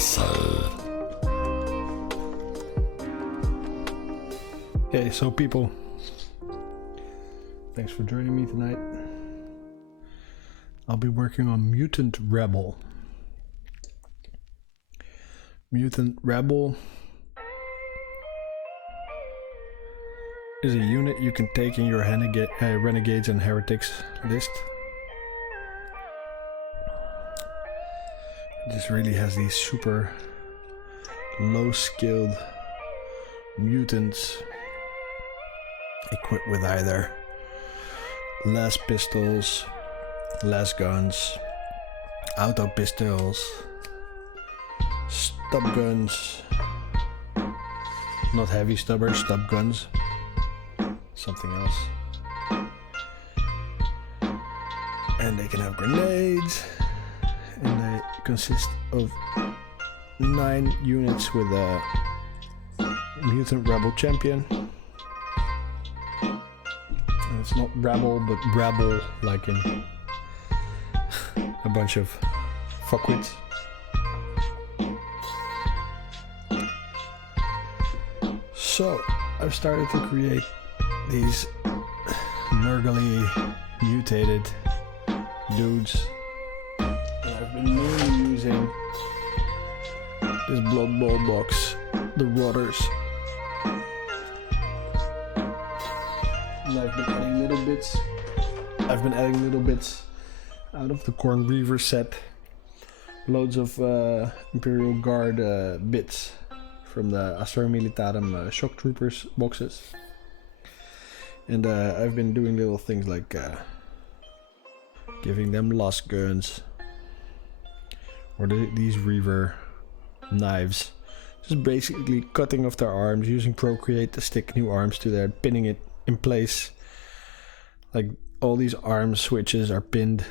Castle. Okay, so people, thanks for joining me tonight. I'll be working on Mutant Rabble. Mutant Rabble is a unit you can take in your Renegades and Heretics list. It just really has these super low skilled mutants equipped with either less pistols, less guns, auto pistols, stub guns, not heavy stubbers, stub guns, something else. And they can have grenades, and they consist of 9 units with a Mutant Rabble champion. And it's not rabble, but rabble, like in a bunch of fuckwits. So I've started to create these Nurgle mutated dudes. And I've been mainly using this Bloodbowl box, the Rotters. And I've been adding little bits out of the Corn Reaver set. Loads of Imperial Guard bits from the Astra Militarum Shock Troopers boxes. And I've been doing little things like giving them lost guns, or these Reaver knives. Just basically cutting off their arms, using Procreate to stick new arms to there, pinning it in place. Like all these arm switches are pinned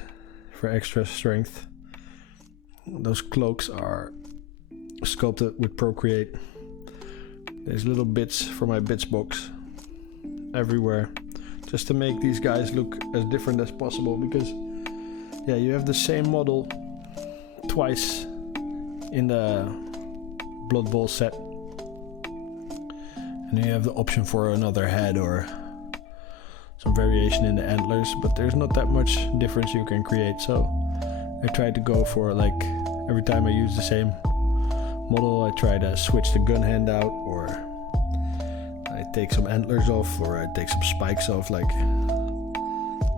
for extra strength. Those cloaks are sculpted with Procreate. There's little bits for my bits box everywhere, just to make these guys look as different as possible, because yeah, you have the same model twice in the Bloodbowl set, and you have the option for another head or some variation in the antlers, but there's not that much difference you can create. So I tried to go for, like, every time I use the same model, I try to switch the gun hand out, or I take some antlers off, or I take some spikes off. Like,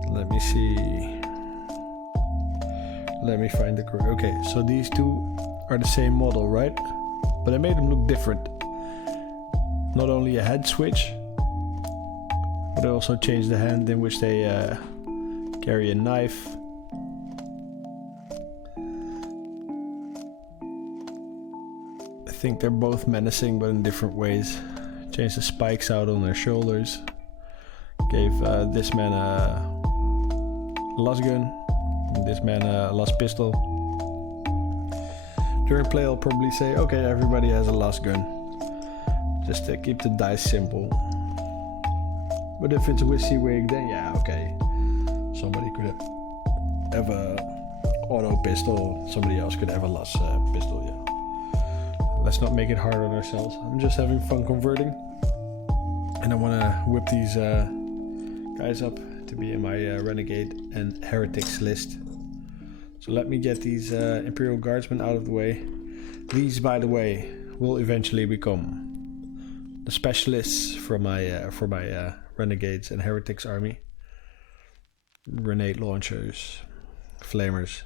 let me see, let me find the correct. Okay, so these two are the same model, right? But I made them look different. Not only a head switch, but I also changed the hand in which they carry a knife. I think they're both menacing, but in different ways. Changed the spikes out on their shoulders. Gave this man a las gun, and this man a las pistol. During play I'll probably say, okay, everybody has a las gun, just to keep the dice simple. But if it's a WYSIWYG, then yeah, okay, somebody could have a auto pistol, somebody else could have a las pistol, yeah. Let's not make it hard on ourselves. I'm just having fun converting, and I want to whip these guys up to be in my Renegade and Heretics list. So let me get these Imperial Guardsmen out of the way. These, by the way, will eventually become the specialists for my Renegades and Heretics army. Grenade launchers, flamers,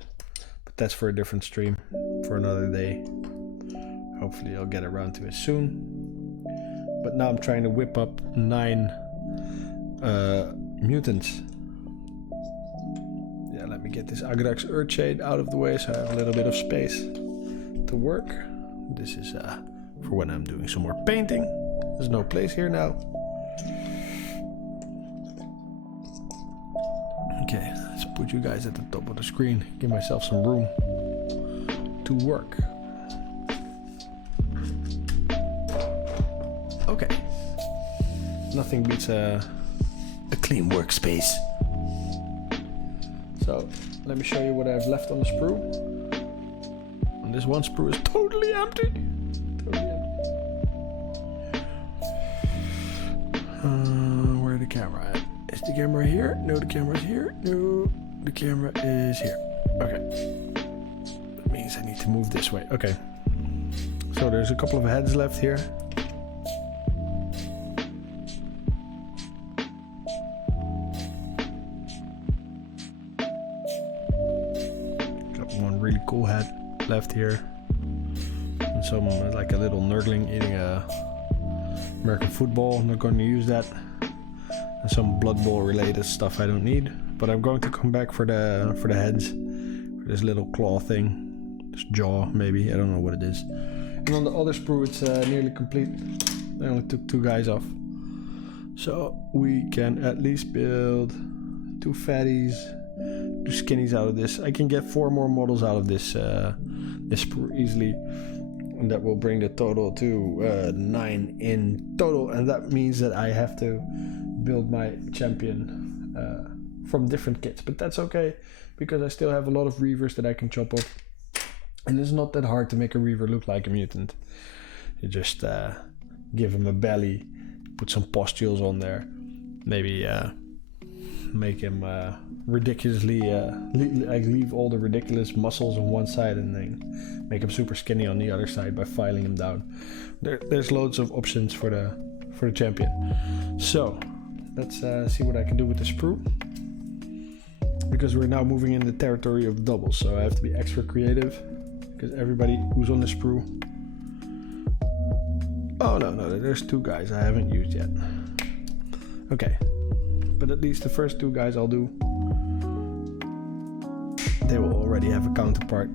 but that's for a different stream, for another day. Hopefully I'll get around to it soon. But now I'm trying to whip up 9 mutants. Yeah, let me get this Agrax Earthshade out of the way so I have a little bit of space to work. This is for when I'm doing some more painting. There's no place here now. Okay, let's put you guys at the top of the screen. Give myself some room to work. Okay. Nothing beats a clean workspace. So, let me show you what I've left on the sprue. On this one sprue is totally empty. Totally empty. Where the camera at? Is the camera here? No, the camera's here. No, the camera is here. Okay. That means I need to move this way. Okay. So there's a couple of heads left here. Got one really cool head left here. And some like a little Nurgling eating a American football. I'm not going to use that. And some Bloodbowl related stuff I don't need. But I'm going to come back for the heads. For this little claw thing. This jaw maybe. I don't know what it is. And on the other sprue it's nearly complete. I only took 2 guys off. So we can at least build 2 fatties, 2 skinnies out of this. I can get 4 more models out of this sprue easily. And that will bring the total to 9 in total. And that means that I have to build my champion from different kits. But that's okay, because I still have a lot of reavers that I can chop up. And it's not that hard to make a reaver look like a mutant. You just give him a belly, put some pustules on there, maybe make him ridiculously, leave all the ridiculous muscles on one side and then make him super skinny on the other side by filing him down. There's loads of options for the champion. So let's see what I can do with the sprue. Because we're now moving in the territory of doubles, so I have to be extra creative. Because everybody who's on the sprue... Oh no, there's 2 guys I haven't used yet. Okay. But at least the first 2 guys I'll do. They will already have a counterpart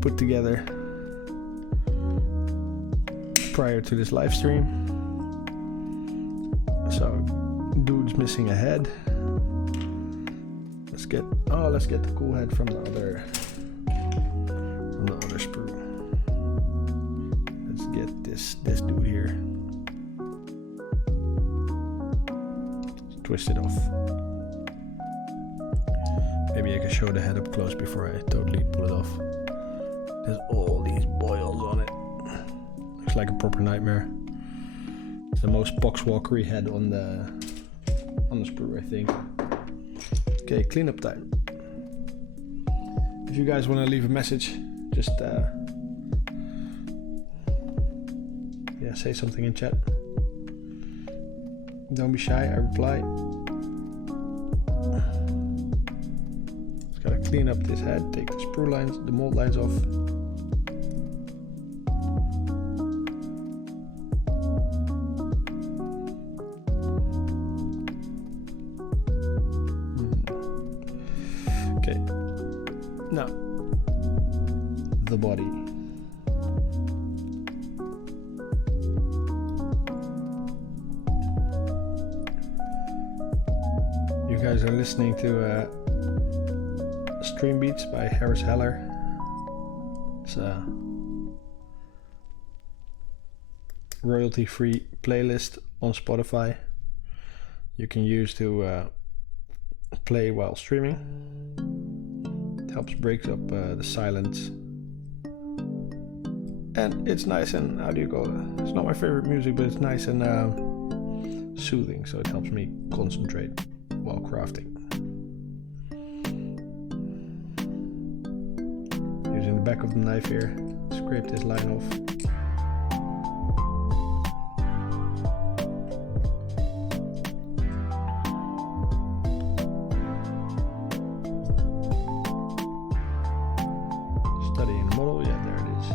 put together prior to this live stream. So, dude's missing a head. Let's get the cool head from the other sprue. Let's get this dude here. Let's twist it off. Maybe I can show the head up close before I totally pull it off. There's all these boils on it. Looks like a proper nightmare. It's the most poxwalkery head on the sprue, I think. Okay, cleanup time. If you guys want to leave a message, just say something in chat. Don't be shy, I reply. Just gotta clean up this head, take the sprue lines, the mold lines off. Okay, now the body. You guys are listening to Stream Beats by Harris Heller. It's a royalty-free playlist on Spotify you can use to play while streaming. It helps break up the silence. And it's nice and, how do you call it? It's not my favorite music, but it's nice and soothing, so it helps me concentrate while crafting. Using the back of the knife here, scrape this line off. Studying the model, yeah, there it is.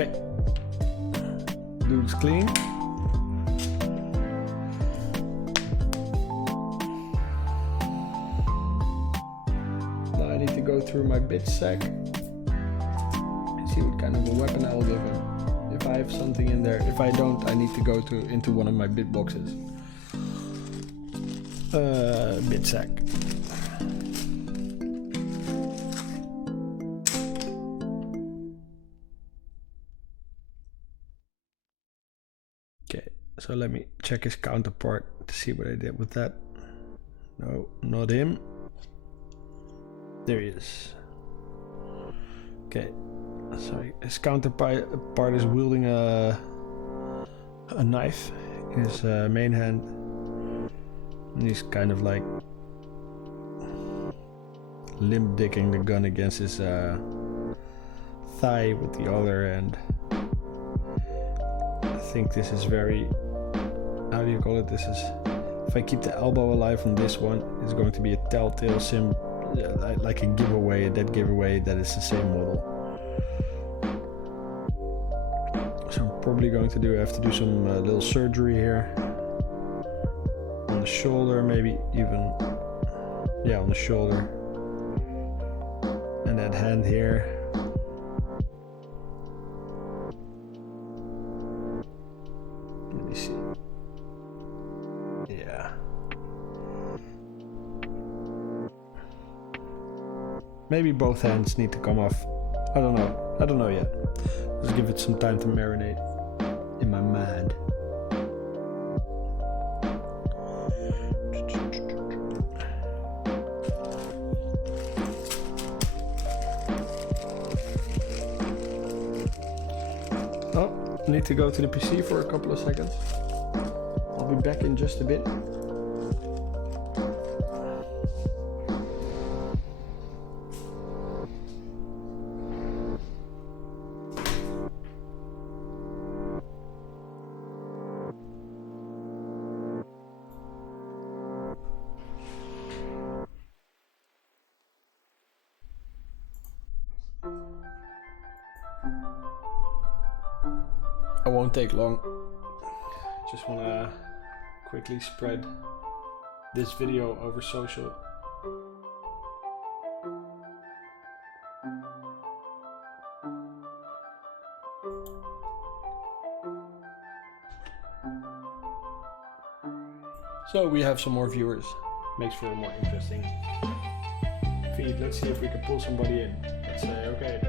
Okay, dude's clean. Now I need to go go through my bit sack and see what kind of a weapon I will give him. If I have something in there. If I don't, I need to go into one of my bit boxes. Bit sack. Okay, so let me check his counterpart to see what I did with that. No, not him. There he is. Okay, sorry. His counterpart is wielding a knife in his main hand. And he's kind of like limp dicking the gun against his thigh with the other end. I think this is very, how do you call it? This is, if I keep the elbow alive on this one, it's going to be a telltale like a giveaway, that giveaway that is the same model. So I'm probably going to have to do some little surgery here. On the shoulder, maybe even, yeah, on the shoulder. And that hand here. Let me see. Yeah. Maybe both hands need to come off. I don't know. I don't know yet. Let's give it some time to marinate in my mind. Oh, need to go to the PC for a couple of seconds. I'll be back in just a bit. I won't take long. Just want to quickly spread this video over social. So we have some more viewers. Makes for a more interesting feed. Let's see if we can pull somebody in. Let's say, okay.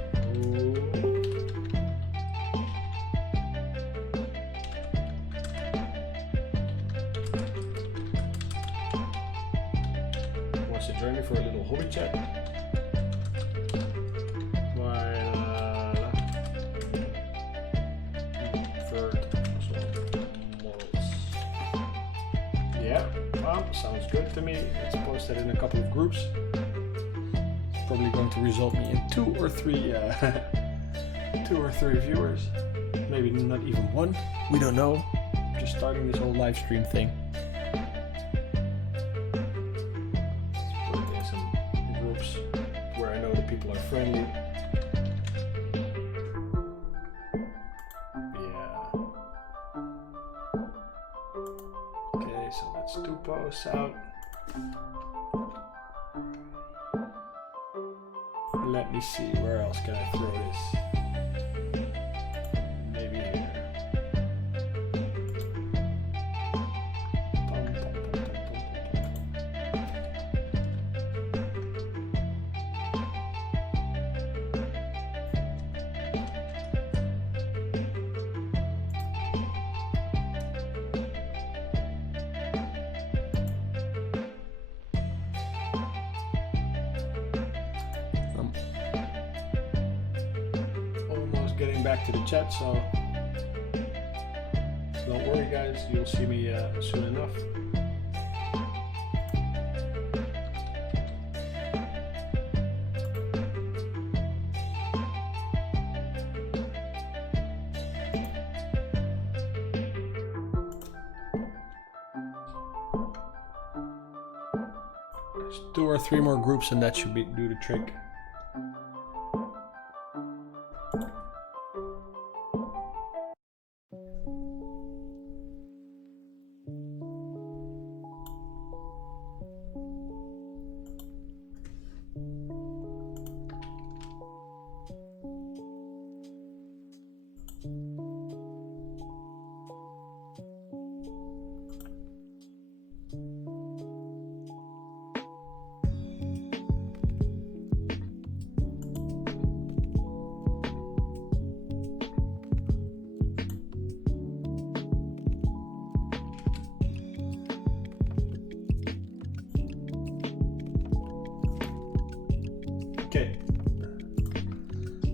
Wants to join me for a little hobby chat. Sounds good to me. It's posted in a couple of groups. It's probably going to result me in two or three viewers. Maybe not even one. We don't know. Just starting this whole live stream thing. Let's put it in some groups where I know the people are friendly. So that's 2 posts out. Let me see, where else can I throw this? Maybe here. Getting back to the chat, so don't worry guys, you'll see me soon enough. There's 2 or 3 more groups and that should do the trick. Okay,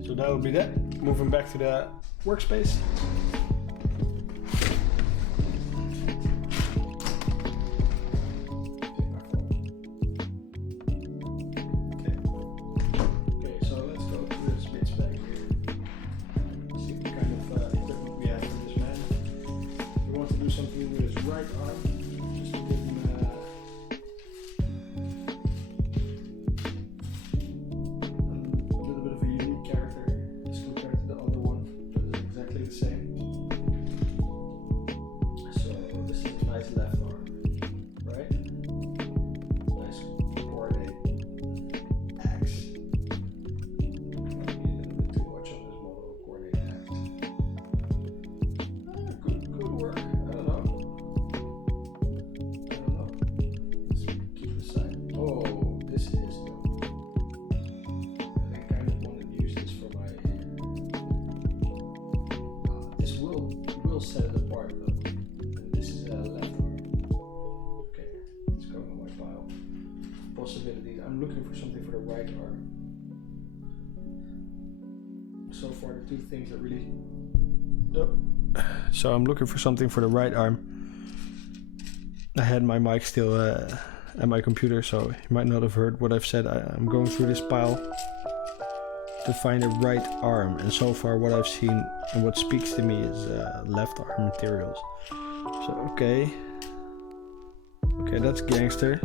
so that will be that. Moving back to the workspace. Okay, so let's go through this bits back here. See what kind of equipment we have for this man. We want to do something with his right arm, just to give him set it apart though. And this is a left arm. Okay, let's go in my file. Possibilities. I'm looking for something for the right arm. So far the two things that really... So I'm looking for something for the right arm. I had my mic still at my computer, so you might not have heard what I've said. I'm going through this pile to find a right arm, and so far what I've seen and what speaks to me is left arm materials. So okay, that's gangster.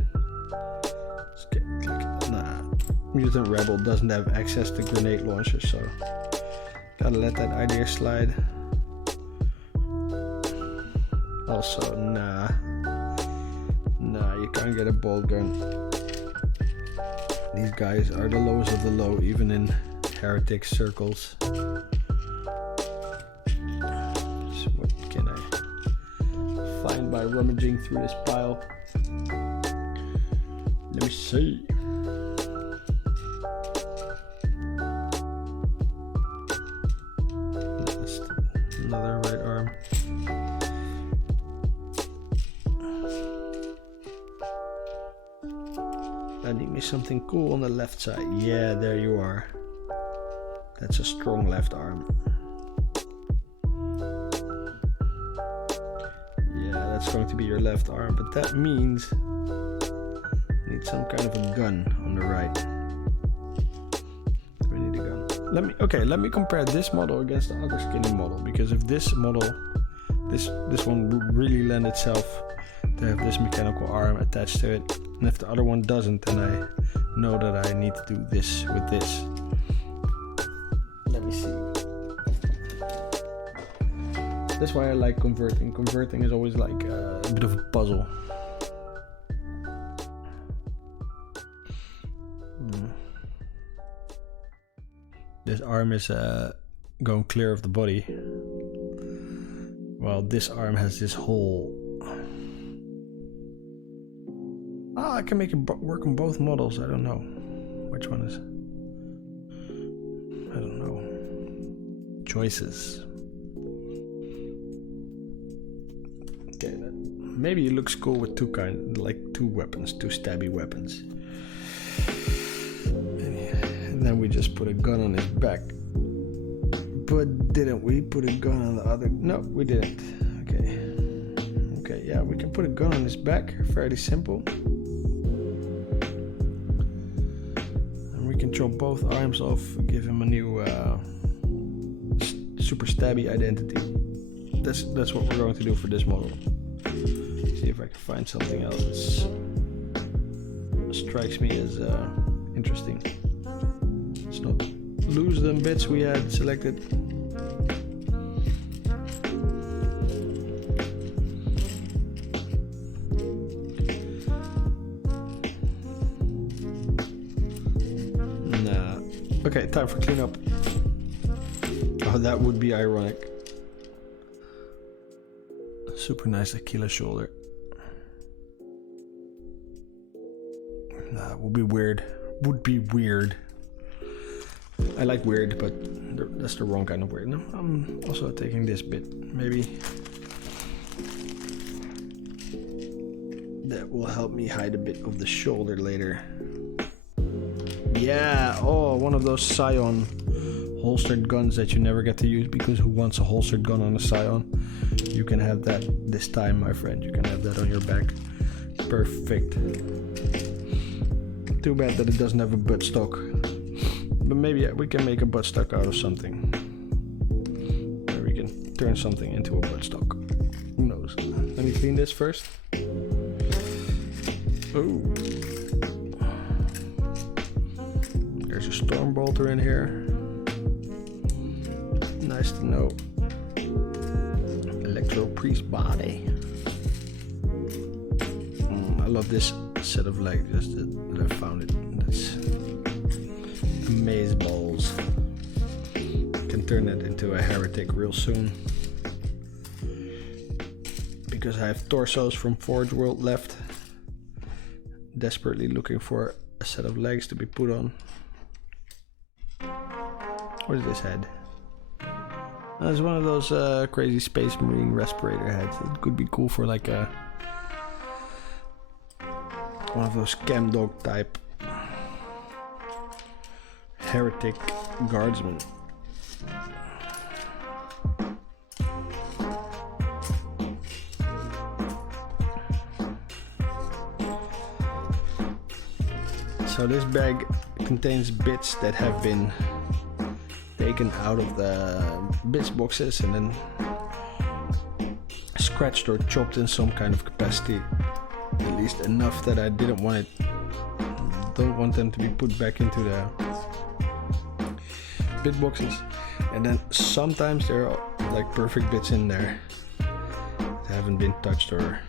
Nah, Mutant Rabble doesn't have access to grenade launchers, so gotta let that idea slide. Also, nah, you can't get a bolt gun. These guys are the lowest of the low, even in Heretics circles. So what can I find by rummaging through this pile? Let me see. That's another right arm. I need me something cool on the left side. Yeah, there you are. That's a strong left arm. Yeah, that's going to be your left arm, but that means you need some kind of a gun on the right. We need a gun. Let me compare this model against the other skinny model, because if this model, this one would really lend itself to have this mechanical arm attached to it, and if the other one doesn't, then I know that I need to do this with this. Let me see. That's why I like converting. Converting is always like a bit of a puzzle. This arm is going clear of the body, while this arm has this hole. Oh, I can make it work on both models. I don't know which one is. I don't know. Choices. Okay, maybe it looks cool with two weapons, two stabby weapons. And then we just put a gun on his back. But didn't we put a gun on the other? No, we didn't. Okay, yeah, we can put a gun on his back. Fairly simple. Control both arms off, give him a new super stabby identity. That's what we're going to do for this model. See if I can find something else that strikes me as interesting. Let's not lose them bits we had selected. Okay, time for cleanup. Oh, that would be ironic. Super nice Achilles shoulder. Nah, would be weird. Would be weird. I like weird, but that's the wrong kind of weird. No, I'm also taking this bit. Maybe that will help me hide a bit of the shoulder later. Yeah, oh, one of those Scion holstered guns that you never get to use, because who wants a holstered gun on a Scion? You can have that this time, my friend. You can have that on your back. Perfect. Too bad that it doesn't have a buttstock. But maybe we can make a buttstock out of something. Or we can turn something into a buttstock. Who knows? Let me clean this first. Oh. There's a storm bolter in here. Nice to know. Electro priest body. I love this set of legs just that I found it. That's amaze balls. Can turn that into a heretic real soon. Because I have torsos from Forge World left. Desperately looking for a set of legs to be put on. What is this head? It's one of those crazy Space Marine respirator heads. It could be cool for like a one of those cam dog type heretic guardsmen. So this bag contains bits that have been taken out of the bits boxes and then scratched or chopped in some kind of capacity, at least enough that I don't want them to be put back into the bit boxes. And then sometimes there are like perfect bits in there that haven't been touched or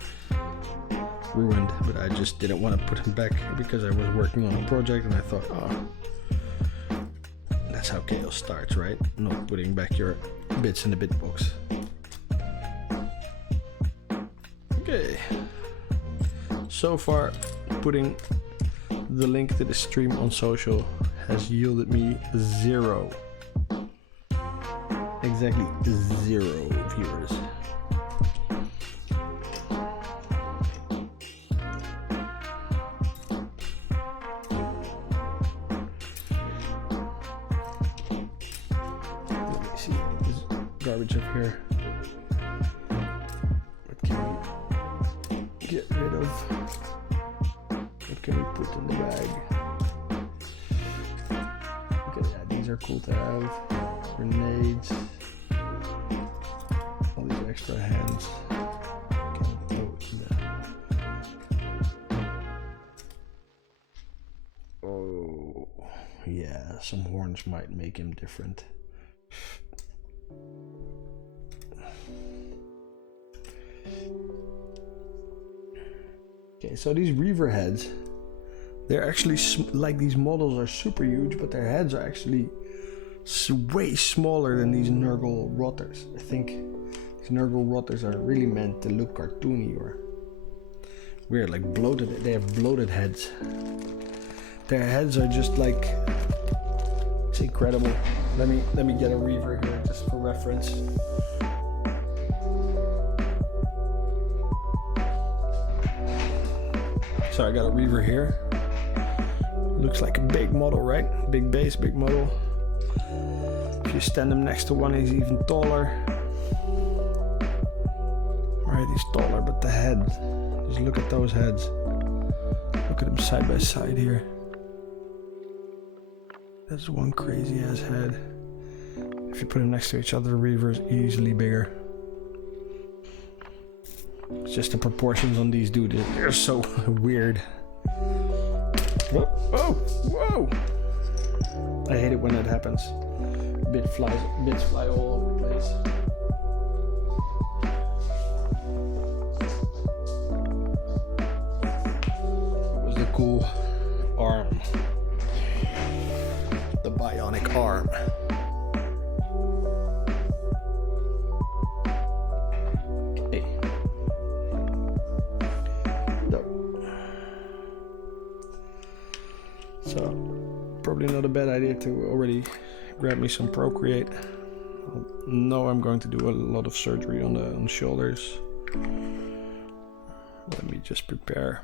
ruined, but I just didn't want to put them back because I was working on a project and I thought, oh, that's how chaos starts, right? Not putting back your bits in the bit box. Okay. So far, putting the link to the stream on social has yielded me 0. Exactly 0 viewers. Garbage up here. What can we get rid of? What can we put in the bag? Okay, yeah, these are cool to have. Grenades. All these extra hands. Oh, yeah, some horns might make him different. Okay, so these Reaver heads, they're actually like these models are super huge, but their heads are actually way smaller than these Nurgle rotters. I think these Nurgle rotters are really meant to look cartoony or weird, like bloated. They have bloated heads. Their heads are just like, it's incredible. Let me get a Reaver here just for reference. So I got a Reaver here. Looks like a big model, right? Big base, big model. If you stand him next to one, he's even taller. Alright, he's taller, but the head. Just look at those heads. Look at them side by side here. That's one crazy ass head. If you put them next to each other, the Reaver is easily bigger. It's just the proportions on these dudes, they're so weird. Whoa, whoa, whoa! I hate it when that happens. Bits fly all over the place. It was the cool arm. The bionic arm. probably not a bad idea to already grab me some Procreate. I know I'm going to do a lot of surgery on the shoulders. Let me just prepare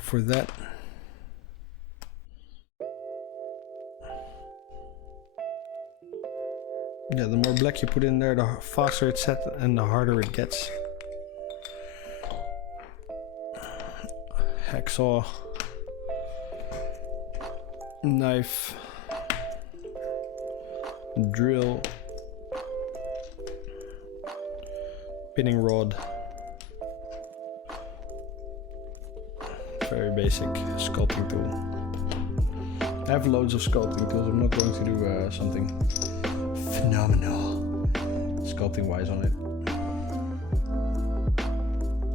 for that. Yeah, the more black you put in there, the faster it's set and the harder it gets. Hacksaw, knife, drill, pinning rod, very basic sculpting tool. I have loads of sculpting tools. I'm not going to do something phenomenal sculpting wise on it.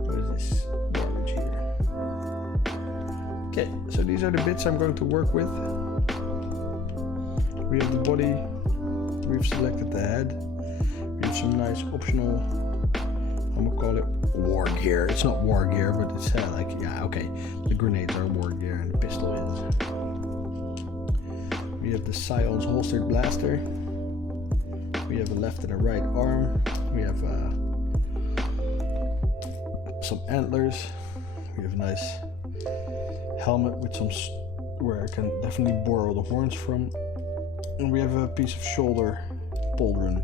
What is this garbage here? Okay, so these are the bits I'm going to work with. We have the body, we've selected the head, we have some nice optional, I'm gonna call it war gear. It's not war gear, but it's like, yeah, okay, the grenades are war gear and the pistol is. We have the Scion's holstered blaster. We have a left and a right arm. We have some antlers. We have a nice helmet with some where I can definitely borrow the horns from. And we have a piece of shoulder pauldron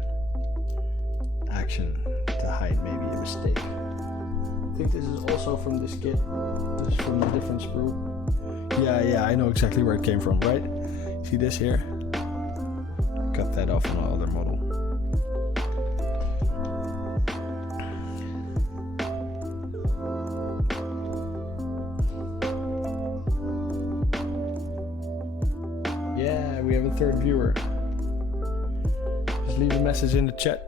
action to hide maybe a mistake. I think this is also from this kit. This is from a different sprue. Yeah, I know exactly where it came from, right? See this here? Cut that off on another model. Yeah, we have a third viewer. Just leave a message in the chat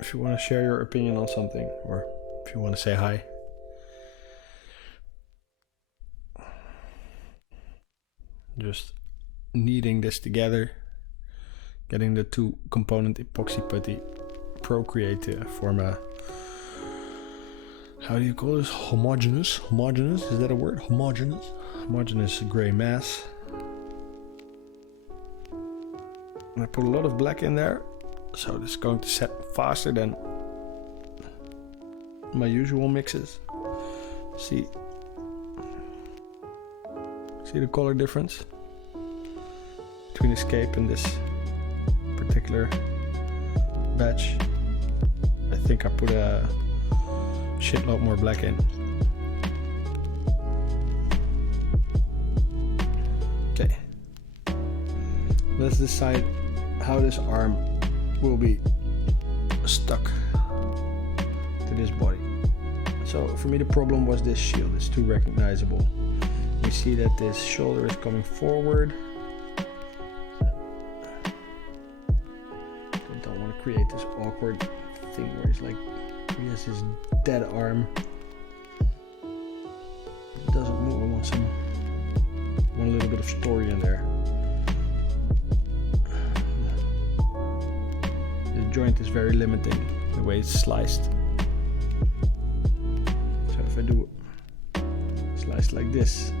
if you want to share your opinion on something, or if you want to say hi. Just kneading this together, getting the two component epoxy putty Procreate to form a, how do you call this? Homogeneous? Is that a word? Homogeneous gray mass. And I put a lot of black in there, so this is going to set faster than my usual mixes. See the color difference between Escape and this particular batch? I think I put a shitload more black in. Okay, let's decide how this arm will be stuck to this body. So for me the problem was this shield, it's too recognizable. We see that this shoulder is coming forward. I don't want to create this awkward thing where he's like, he has his dead arm. It doesn't move. I want a little bit of story in there. The joint is very limiting, the way it's sliced. So if I do slice like this,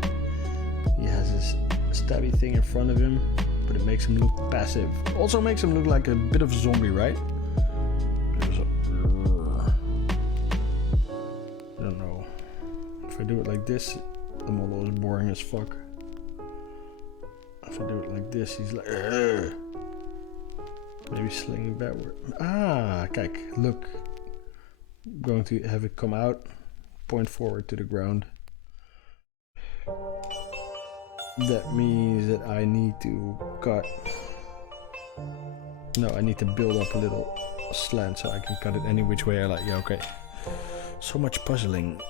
he has this stabby thing in front of him, but it makes him look passive. Also makes him look like a bit of a zombie, right? I don't know. If I do it like this, the model is boring as fuck. If I do it like this, he's like, "Ugh." Maybe slinging backward. Ah, kijk, look. I'm going to have it come out, point forward to the ground. That means that I need to cut. No, I need to build up a little slant so I can cut it any which way I like. Yeah, okay. So much puzzling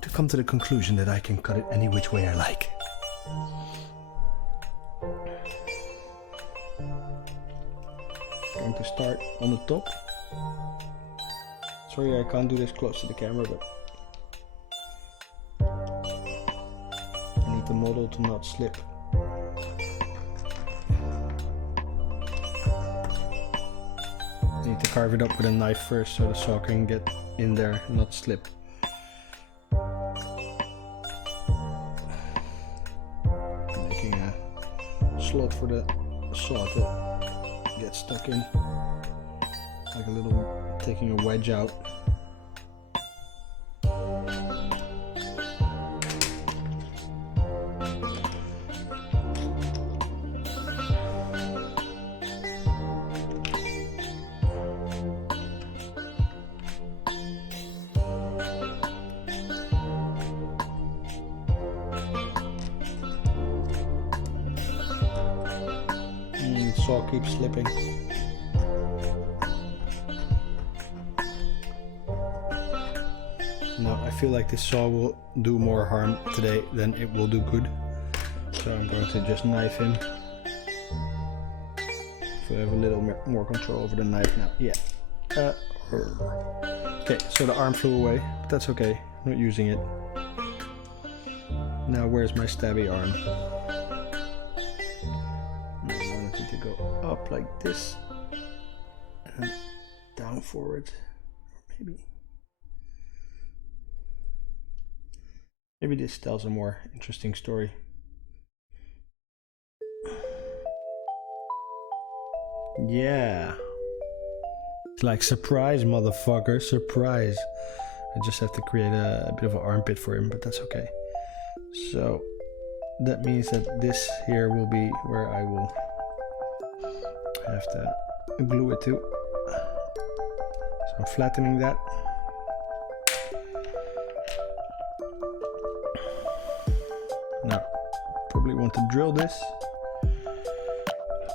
to come to the conclusion that I can cut it any which way I like. Going to start on the top. Sorry, I can't do this close to the camera, but I need the model to not slip. I need to carve it up with a knife first so the saw can get in there and not slip. slot for the saw to get stuck in, like a little taking a wedge out. Saw keeps slipping. No, I feel like this saw will do more harm today than it will do good. So I'm going to just knife him. So I have a little more control over the knife now. Yeah. Okay, so the arm flew away, but that's okay. I'm not using it. Now where's my stabby arm? To go up like this and down forward, maybe this tells a more interesting story. Yeah, it's like surprise, motherfucker, surprise. I just have to create a bit of an armpit for him, but that's okay. So that means that this here will be where I will have to glue it to. So I'm flattening that. Now, probably want to drill this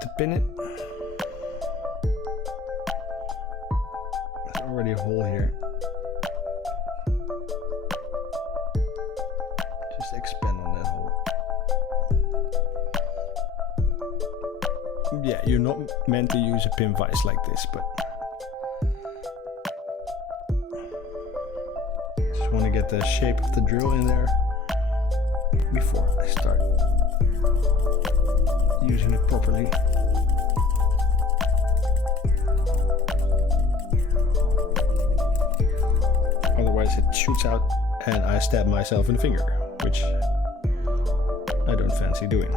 to pin it. There's already a hole here. Just expand on that hole. Yeah, you're not meant to use a pin vise like this, but just want to get the shape of the drill in there before I start using it properly. Otherwise it shoots out and I stab myself in the finger, which I don't fancy doing.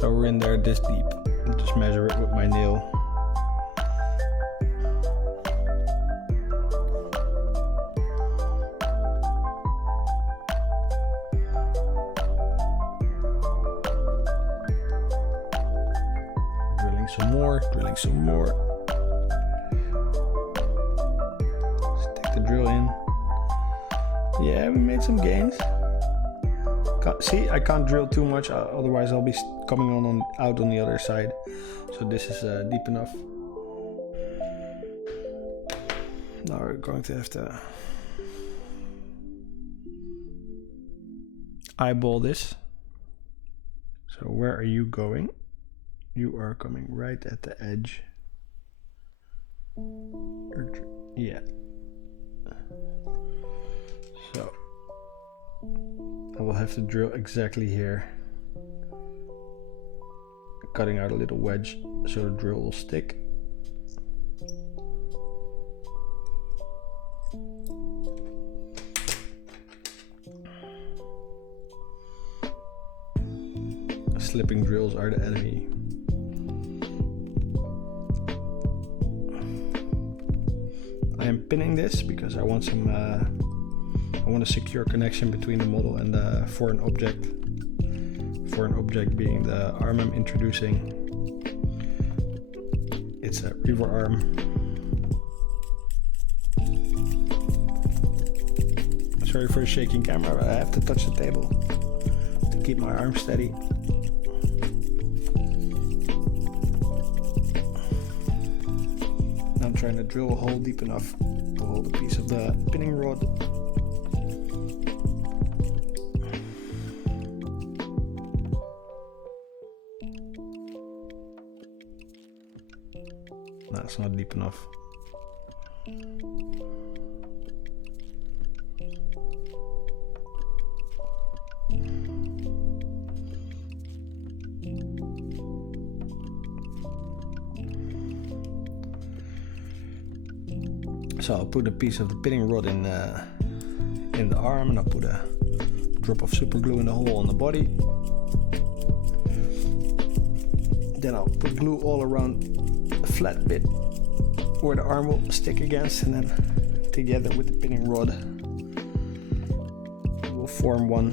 So we're in there this deep. I'll just measure it with my nail. Drilling some more. Just take the drill in. Yeah, we made some gains. See, I can't drill too much, otherwise I'll be coming out on the other side. So this is deep enough. Now we're going to have to eyeball this. So where are you going? You are coming right at the edge. Yeah. So I will have to drill exactly here, cutting out a little wedge so the drill will stick. Slipping drills are the enemy. I am pinning this because I want some I want a secure connection between the model and the foreign object. Foreign object being the arm I'm introducing. It's a reaver arm. Sorry for the shaking camera, I have to touch the table to keep my arm steady. Now I'm trying to drill a hole deep enough to hold a piece of the pinning rod. That's not deep enough. So I'll put a piece of the pinning rod in the arm, and I'll put a drop of super glue in the hole on the body. Then I'll put glue all around the flat bit where the arm will stick against, and then together with the pinning rod we'll form one.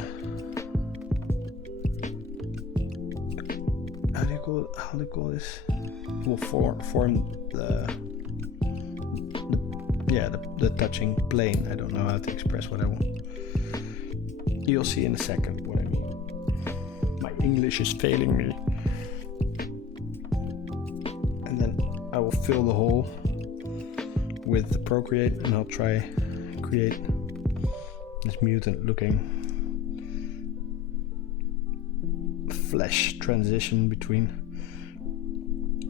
How do you call this? We'll form the touching plane. I don't know how to express what I want. You'll see in a second what I mean. My English is failing me. And then I will fill the hole with the Procreate, and I'll try create this mutant looking flesh transition between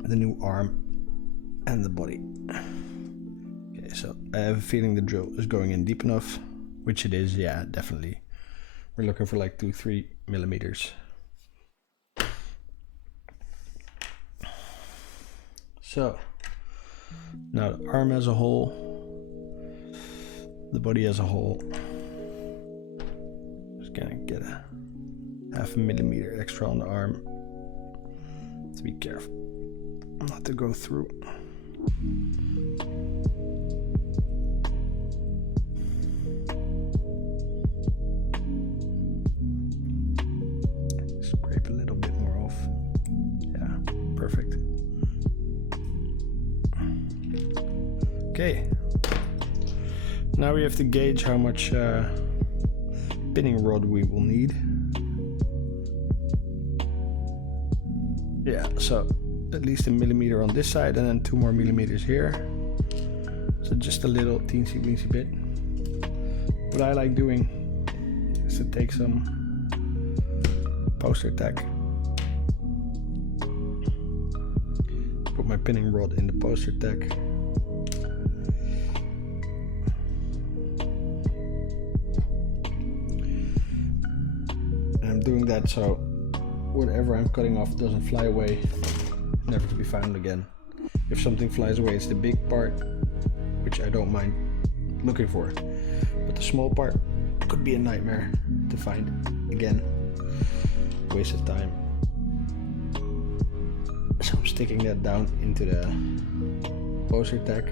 the new arm and the body. Okay, so I have a feeling the drill is going in deep enough, which it is, yeah, definitely. We're looking for like 2-3 millimeters. So now the arm as a whole, the body as a whole, just gonna get a 0.5 millimeter extra on the arm. To be careful not to go through. Scrape a little bit more off. Yeah, perfect. Okay, now we have to gauge how much pinning rod we will need. Yeah, so at least 1 millimeter on this side and then 2 more millimeters here. So just a little teensy weensy bit. What I like doing is to take some poster tack, put my pinning rod in the poster tack, and I'm doing that so whatever I'm cutting off doesn't fly away, never to be found again. If something flies away, it's the big part, which I don't mind looking for, but the small part could be a nightmare to find again. Waste of time. So I'm sticking that down into the poster tack.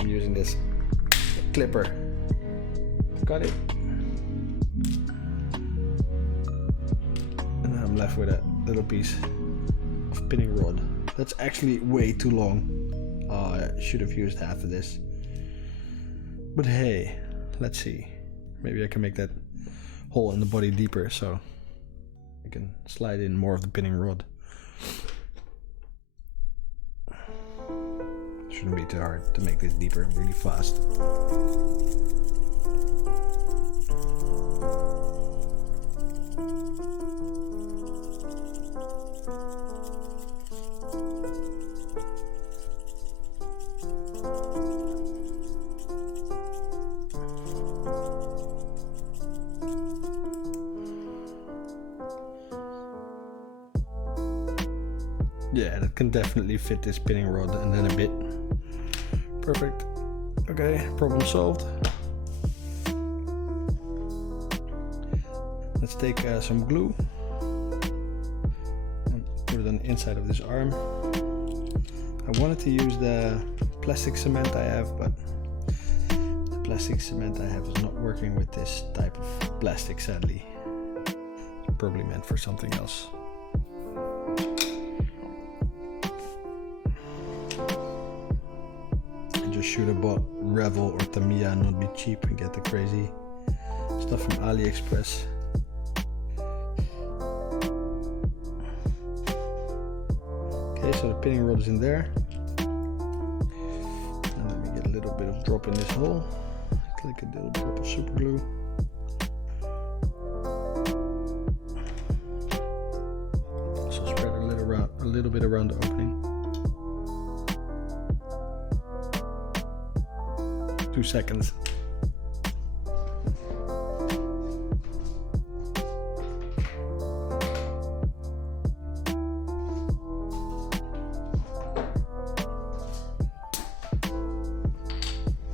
I'm using this clipper. Got it. And I'm left with a little piece of pinning rod. That's actually way too long. I should have used half of this. But hey, let's see. Maybe I can make that hole in the body deeper so I can slide in more of the pinning rod. Shouldn't be too hard to make this deeper really fast. Yeah, that can definitely fit this pinning rod and then a bit. Perfect. Okay, problem solved. Let's take some glue and put it on the inside of this arm. I wanted to use the plastic cement I have, but the plastic cement I have is not working with this type of plastic, sadly. It's probably meant for something else. Should have bought Rebel or Tamiya and not be cheap and get the crazy stuff from AliExpress. Okay, so the pinning rod is in there. Now let me get a little bit of drop in this hole. Click a little drop of super glue. So spread a little bit around the opening. 2 seconds.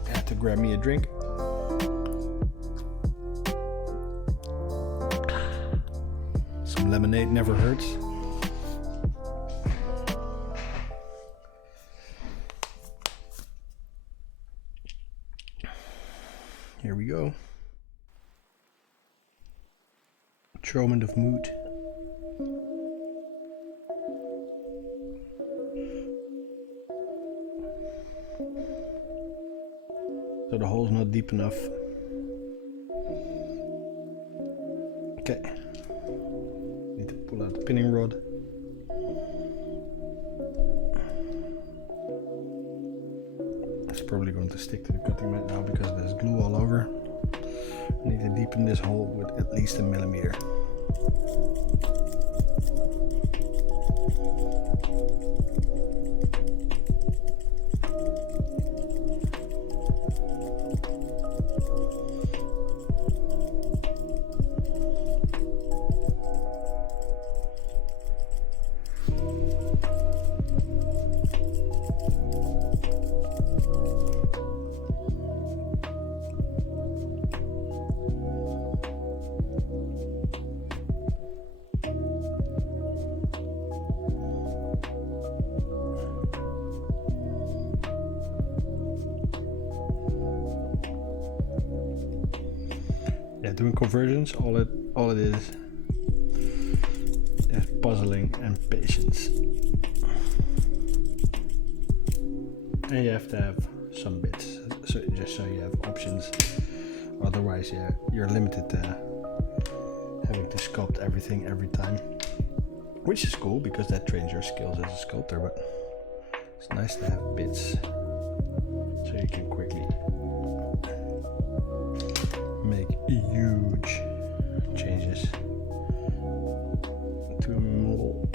I had to grab me a drink. lemonade never hurts. Here we go. Torment of Mood. So the hole's not deep enough. Okay. Need to pull out the pinning rod. It's probably going to stick to the cutting mat now because there's glue all over. I need to deepen this hole with at least 1 millimeter. Doing conversions, all it is puzzling and patience, and you have to have some bits, so just so you have options. Otherwise, you're limited to having to sculpt everything every time, which is cool because that trains your skills as a sculptor. But it's nice to have bits so you can quickly make huge changes to a model.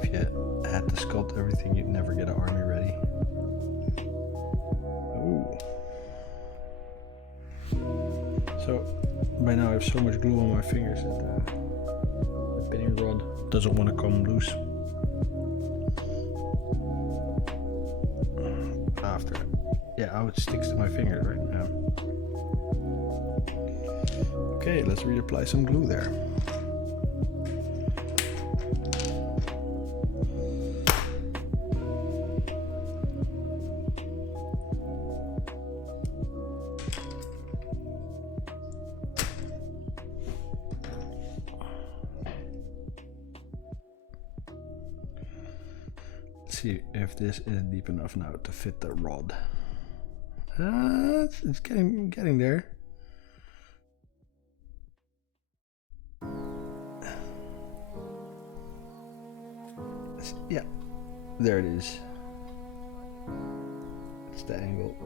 If you had to sculpt everything, you'd never get an army ready. Ooh. So by now I have so much glue on my fingers that the pinning rod doesn't want to come loose. How it sticks to my fingers right now. Okay, let's reapply some glue there. Let's see if this is deep enough now to fit the rod. It's getting there. Yeah, there it is. It's the angle.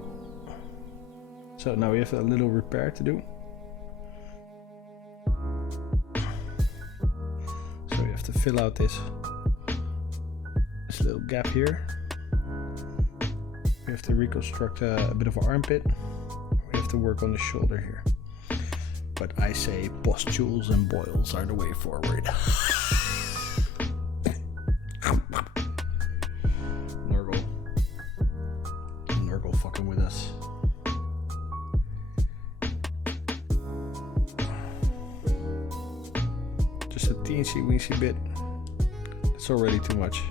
So now we have a little repair to do. So we have to fill out this little gap here. We have to reconstruct a bit of an armpit. We have to work on the shoulder here. But I say pustules and boils are the way forward. Nurgle fucking with us. Just a teensy weensy bit. It's already too much.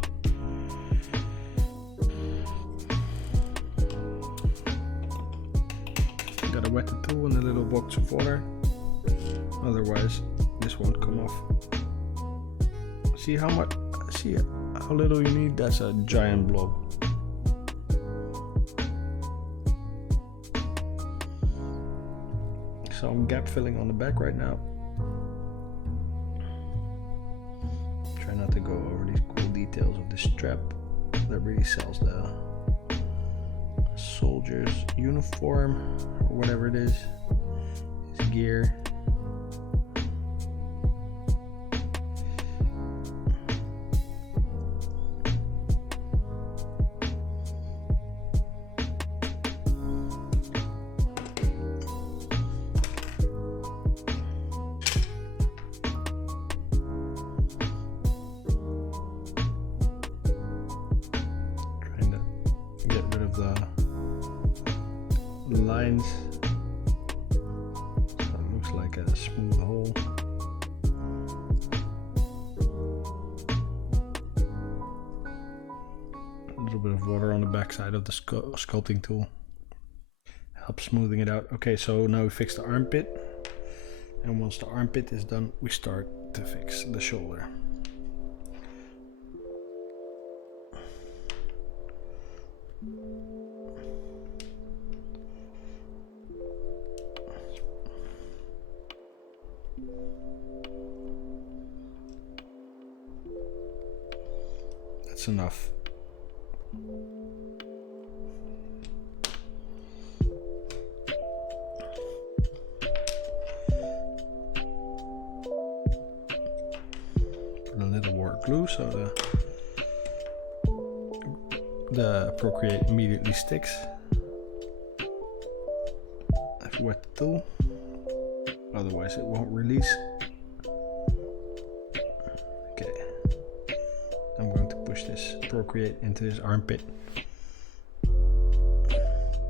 Gotta wet the tool in a little box of water, otherwise this won't come off. See how little you need? That's a giant blob. So I'm gap filling on the back right now. Try not to go over these cool details of the strap that really sells the soldier's uniform or whatever it is, his gear. Trying to get rid of the lines of water on the backside of the sculpting tool. Helps smoothing it out. Okay, so now we fix the armpit. And once the armpit is done, we start to fix the shoulder. That's enough. Put a little more glue so the Procreate immediately sticks. I've wet the tool, otherwise it won't release. Okay, I'm going to push this Procreate into this armpit.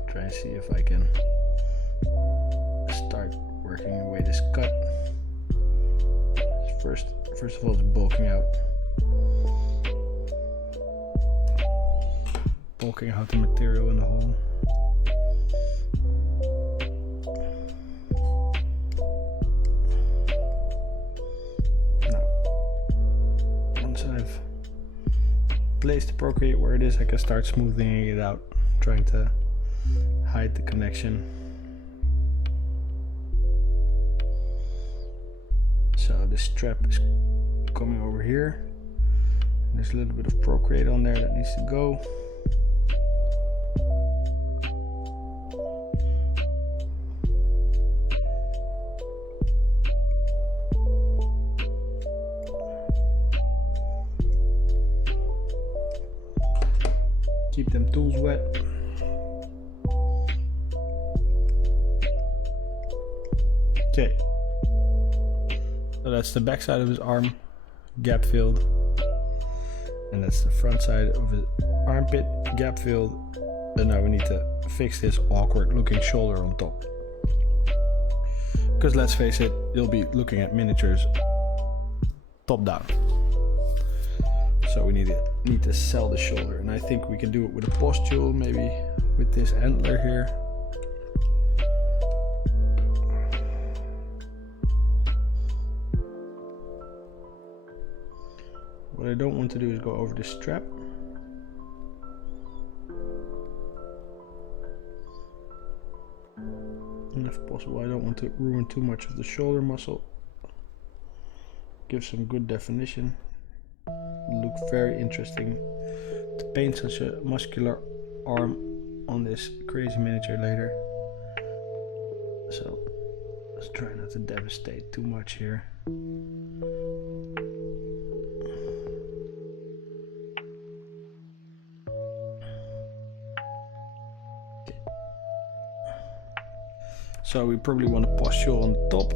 Try and see if I can start working away this cut. First of all, it's bulking out. Bulking out the material in the hole. Now, once I've placed the Procreate where it is, I can start smoothing it out, trying to hide the connection. So this strap is coming over here. There's a little bit of Procreate on there that needs to go. Keep them tools wet. Okay. So that's the back side of his arm, gap filled. And that's the front side of his armpit, gap filled. And now we need to fix this awkward looking shoulder on top. Because let's face it, you'll be looking at miniatures top down. So we need to sell the shoulder, and I think we can do it with a postule, maybe with this antler here. What I don't want to do is go over the strap. And if possible, I don't want to ruin too much of the shoulder muscle. Give some good definition. Look very interesting to paint such a muscular arm on this crazy miniature later. So let's try not to devastate too much here. Okay. So we probably want a postule on the top.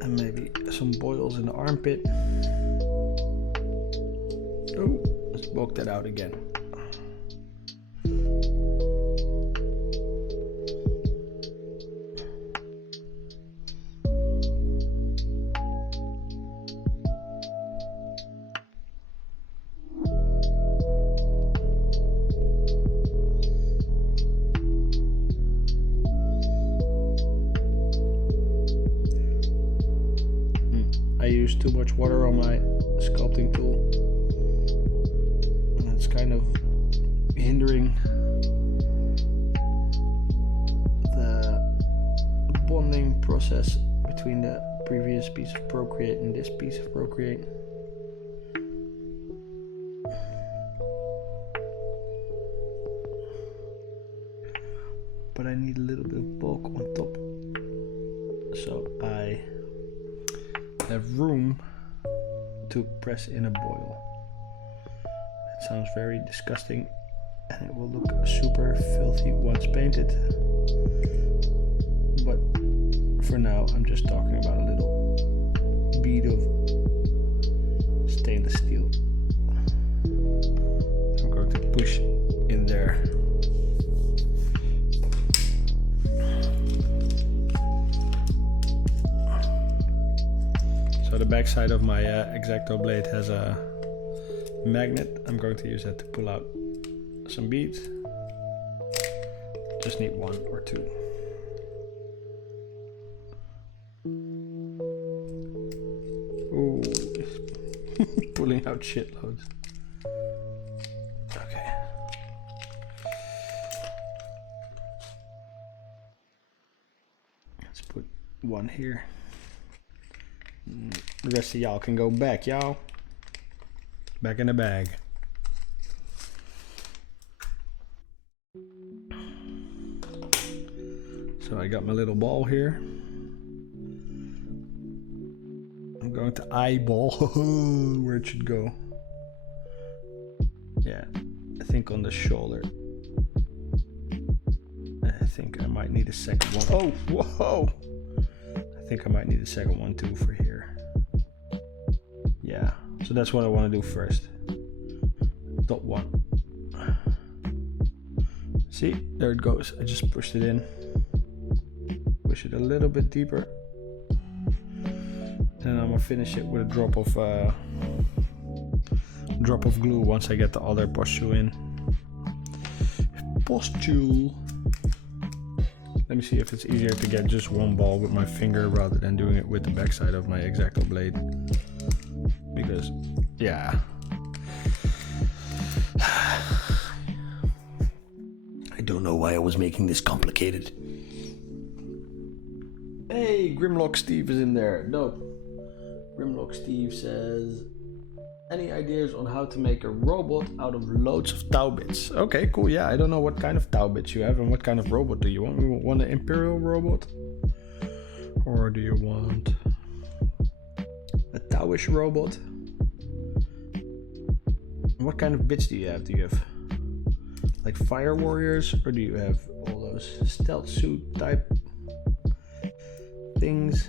And maybe some boils in the armpit. Oh, let's bulk that out again. I used too much water on my sculpting tool, and it's kind of hindering the bonding process between the previous piece of Procreate and this piece of Procreate. But I need a little bit of bulk on top, so I have room to press in a boil. That sounds very disgusting, and it will look super filthy once painted. But for now, I'm just talking about a little bead of stainless steel. I'm going to push in there. So the back side of my X-Acto blade has a magnet. I'm going to use that to pull out some beads. Just need 1 or 2. Ooh, pulling out shitloads. Okay. Let's put 1 here. The rest of y'all can go back, y'all. Back in the bag. So I got my little ball here. I'm going to eyeball where it should go. Yeah, I think on the shoulder. I think I might need a second one. Oh, whoa! I think I might need a second one too for here. Yeah, so that's what I want to do first. Dot 1. See, there it goes. I just pushed it in. Push it a little bit deeper. Then I'm gonna finish it with a drop of glue once I get the other pustule in. Pustule. Let me see if it's easier to get just 1 ball with my finger rather than doing it with the backside of my X-Acto blade. Because, yeah. I don't know why I was making this complicated. Hey, Grimlock Steve is in there. Dope. Grimlock Steve says, any ideas on how to make a robot out of loads of Tau bits? Okay, cool. Yeah, I don't know what kind of Tau bits you have and what kind of robot do you want. You want an Imperial robot? Or do you want a Tauish robot? What kind of bits do you have? Do you have like Fire Warriors, or do you have all those stealth suit type things?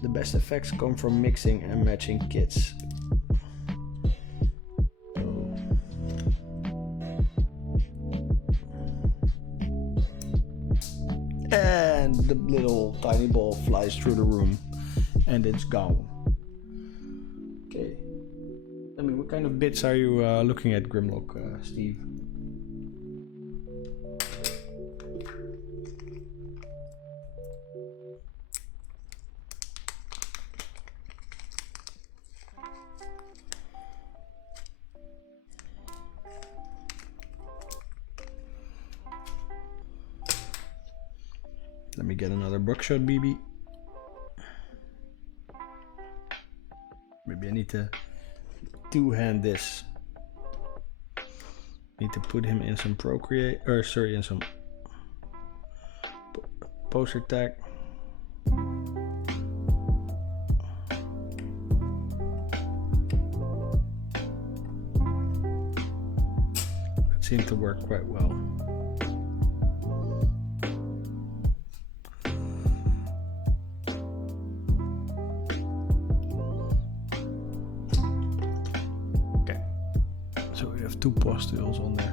The best effects come from mixing and matching kits. Oh. And the little tiny ball flies through the room and it's gone. Okay. I mean, what kind of bits are you looking at, Grimlock, Steve? Let me get another buckshot BB. Maybe I need to two-hand this. Need to put him in some Procreate, or sorry, in some poster tag. It seemed to work quite well. Two pustules on there.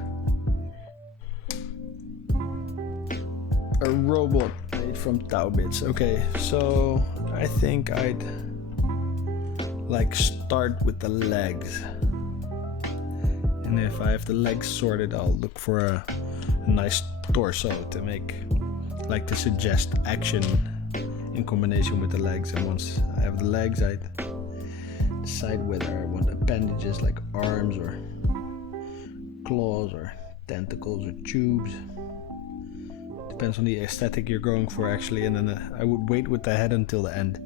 A robot made from Tau bits. Okay, so I think I'd like start with the legs, and if I have the legs sorted, I'll look for a nice torso to make, like, to suggest action in combination with the legs. And once I have the legs, I'd decide whether I want appendages like arms or claws or tentacles or tubes. Depends on the aesthetic you're going for, actually. And then I would wait with the head until the end,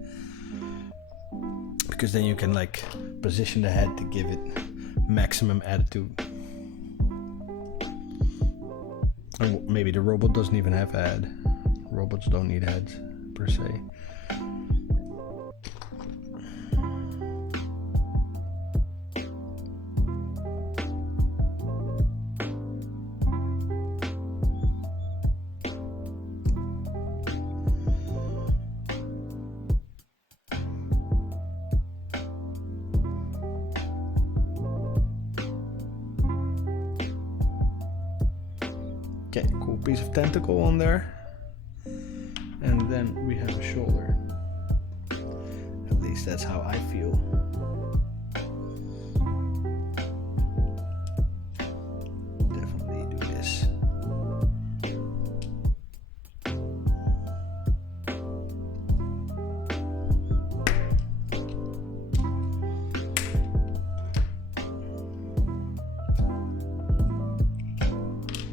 because then you can like position the head to give it maximum attitude. Or maybe the robot doesn't even have a head. Robots don't need heads per se. Okay, cool piece of tentacle on there. and then we have a shoulder. At least that's how I feel. Definitely do this.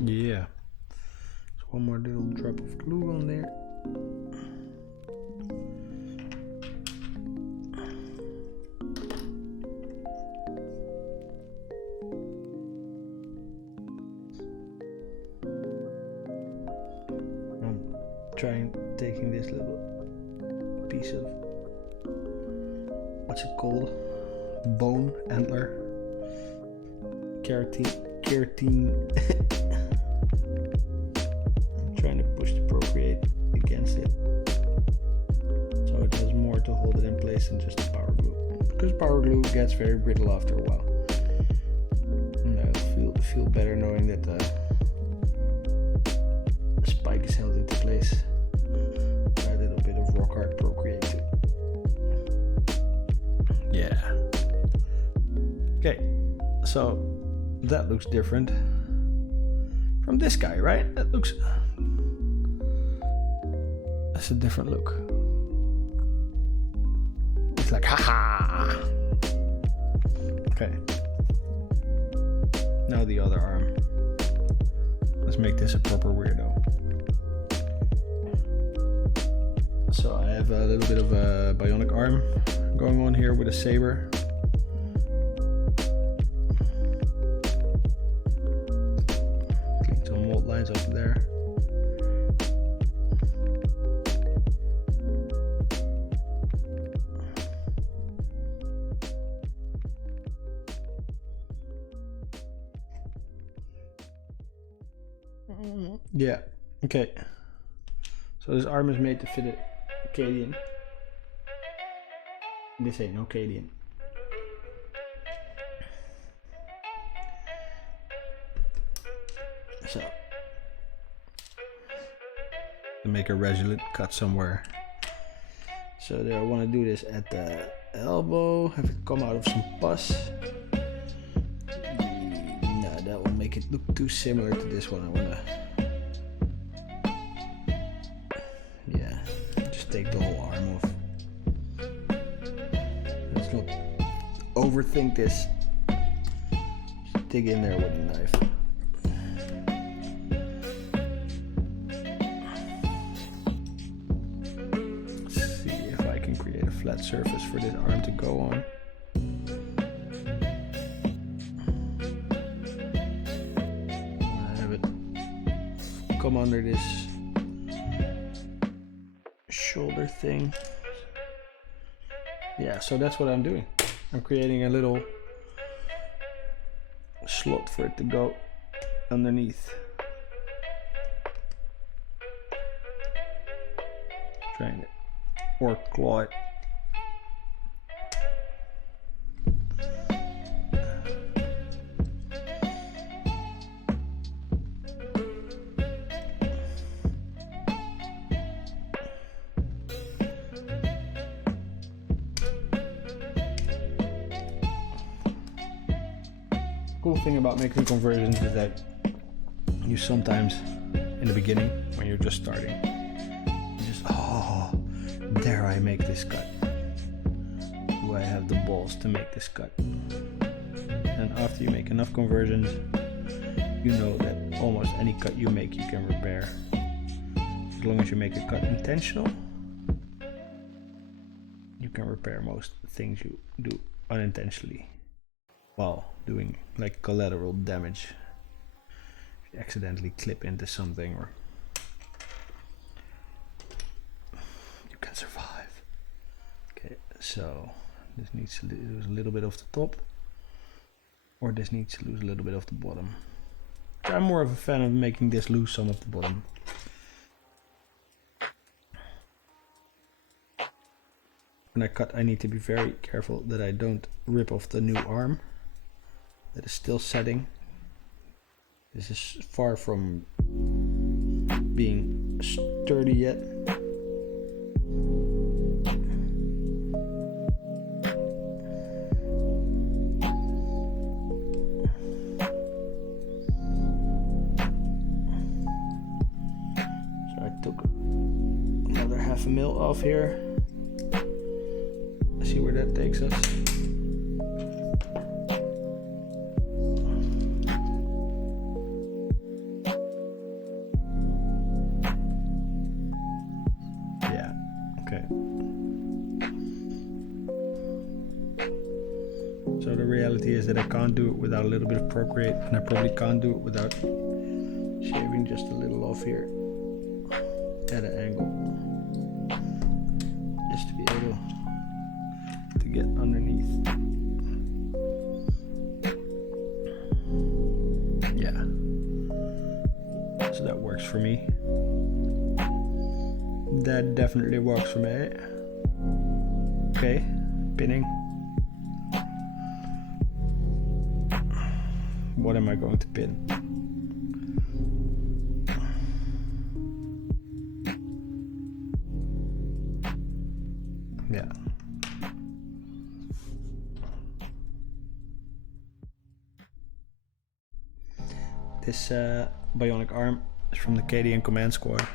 Yeah. So one more little drop of glue on there. Trying taking this little piece of, what's it called, bone, antler, keratin. I'm trying to push the procreate against it so it has more to hold it in place than just the power glue, because power glue gets very brittle after a while. And I feel better knowing that the spike is held into place by a little bit of rock hard procreate too. Yeah. Okay, so that looks different from this guy, right? That's a different look. It's like, haha. Okay. Now the other arm. Let's make this a proper weirdo. So I have a little bit of a bionic arm going on here with a saber. Clean some mold lines over there. Yeah, okay. So this arm is made to fit it. Cadian. This ain't no Cadian. So to make a resolute cut somewhere. So there I want to do this at the elbow, have it come out of some pus. No, that will make it look too similar to this one. I wanna take the whole arm off. Let's not overthink this. Just dig in there with a knife. Let's see if I can create a flat surface for this arm to go on. I have it come under this shoulder thing. Yeah, so that's what I'm doing. I'm creating a little slot for it to go underneath. Trying it or claw it. Cool thing about making conversions is that you sometimes, in the beginning, when you're just starting, you just, oh, dare I make this cut? Do I have the balls to make this cut? And after you make enough conversions, you know that almost any cut you make, you can repair. As long as you make a cut intentional, you can repair most things you do unintentionally while doing like collateral damage. If you accidentally clip into something, or you can survive. Okay, so this needs to lose a little bit of the top, or this needs to lose a little bit of the bottom. I'm more of a fan of making this lose some of the bottom. When I cut, I need to be very careful that I don't rip off the new arm that is still setting. This is far from being sturdy yet. took another half a mil off here. See where that takes us. Yeah, okay. So the reality is that I can't do it without a little bit of procreate, and I probably can't do it without shaving just a little off here at an angle, just to be able to get underneath. Yeah, so that works for me. That definitely works for me. Okay, pinning. What am I going to pin? Yeah. This bionic arm is from the Cadian Command Squad.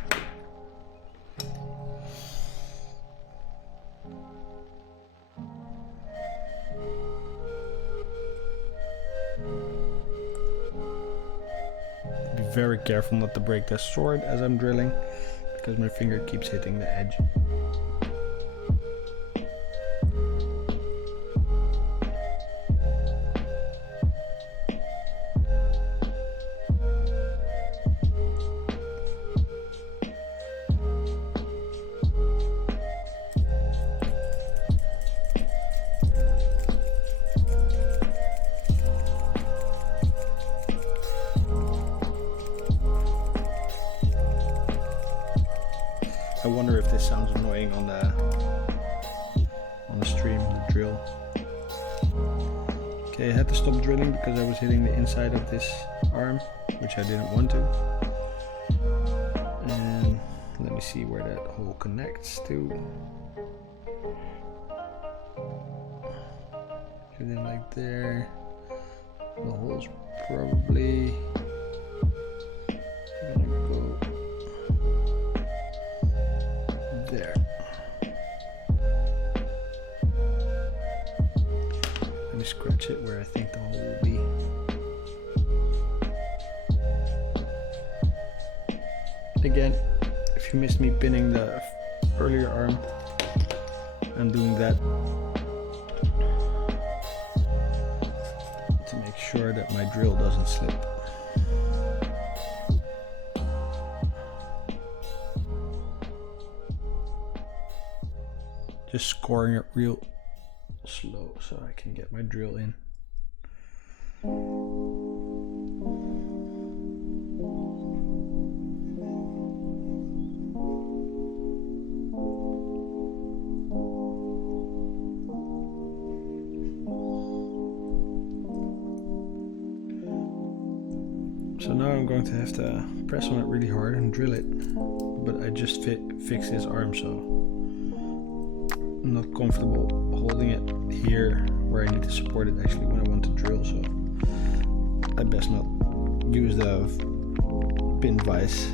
Be very careful not to break the sword as I'm drilling, because my finger keeps hitting the edge. I wonder if this sounds annoying on the stream, the drill. Okay, I had to stop drilling because I was hitting the inside of this arm, which I didn't want to. And let me see where that hole connects to. Get in like there. The hole's probably gonna go there. Let me scratch it where I think the hole will be. Again, if you missed me pinning the earlier arm, I'm doing that to make sure that my drill doesn't slip. Just scoring it real slow so I can get my drill in. So now I'm going to have to press on it really hard and drill it, but I just fixed this arm, so I'm not comfortable holding it here where I need to support it actually when I want to drill, so I best not use the pin vise.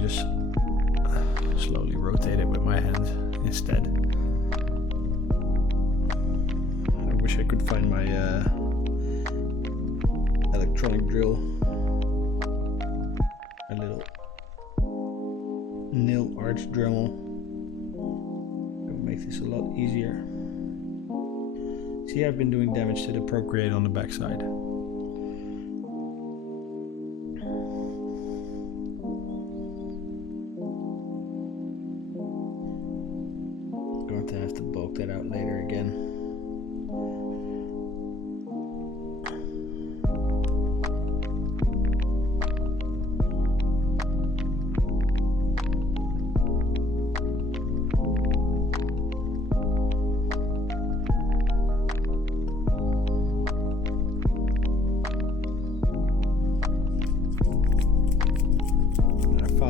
Just slowly rotate it with my hand instead. I wish I could find my electronic drill, a little nil arch Dremel. Make this a lot easier. See, I've been doing damage to the procreate on the backside. Going to have to bulk that out later again.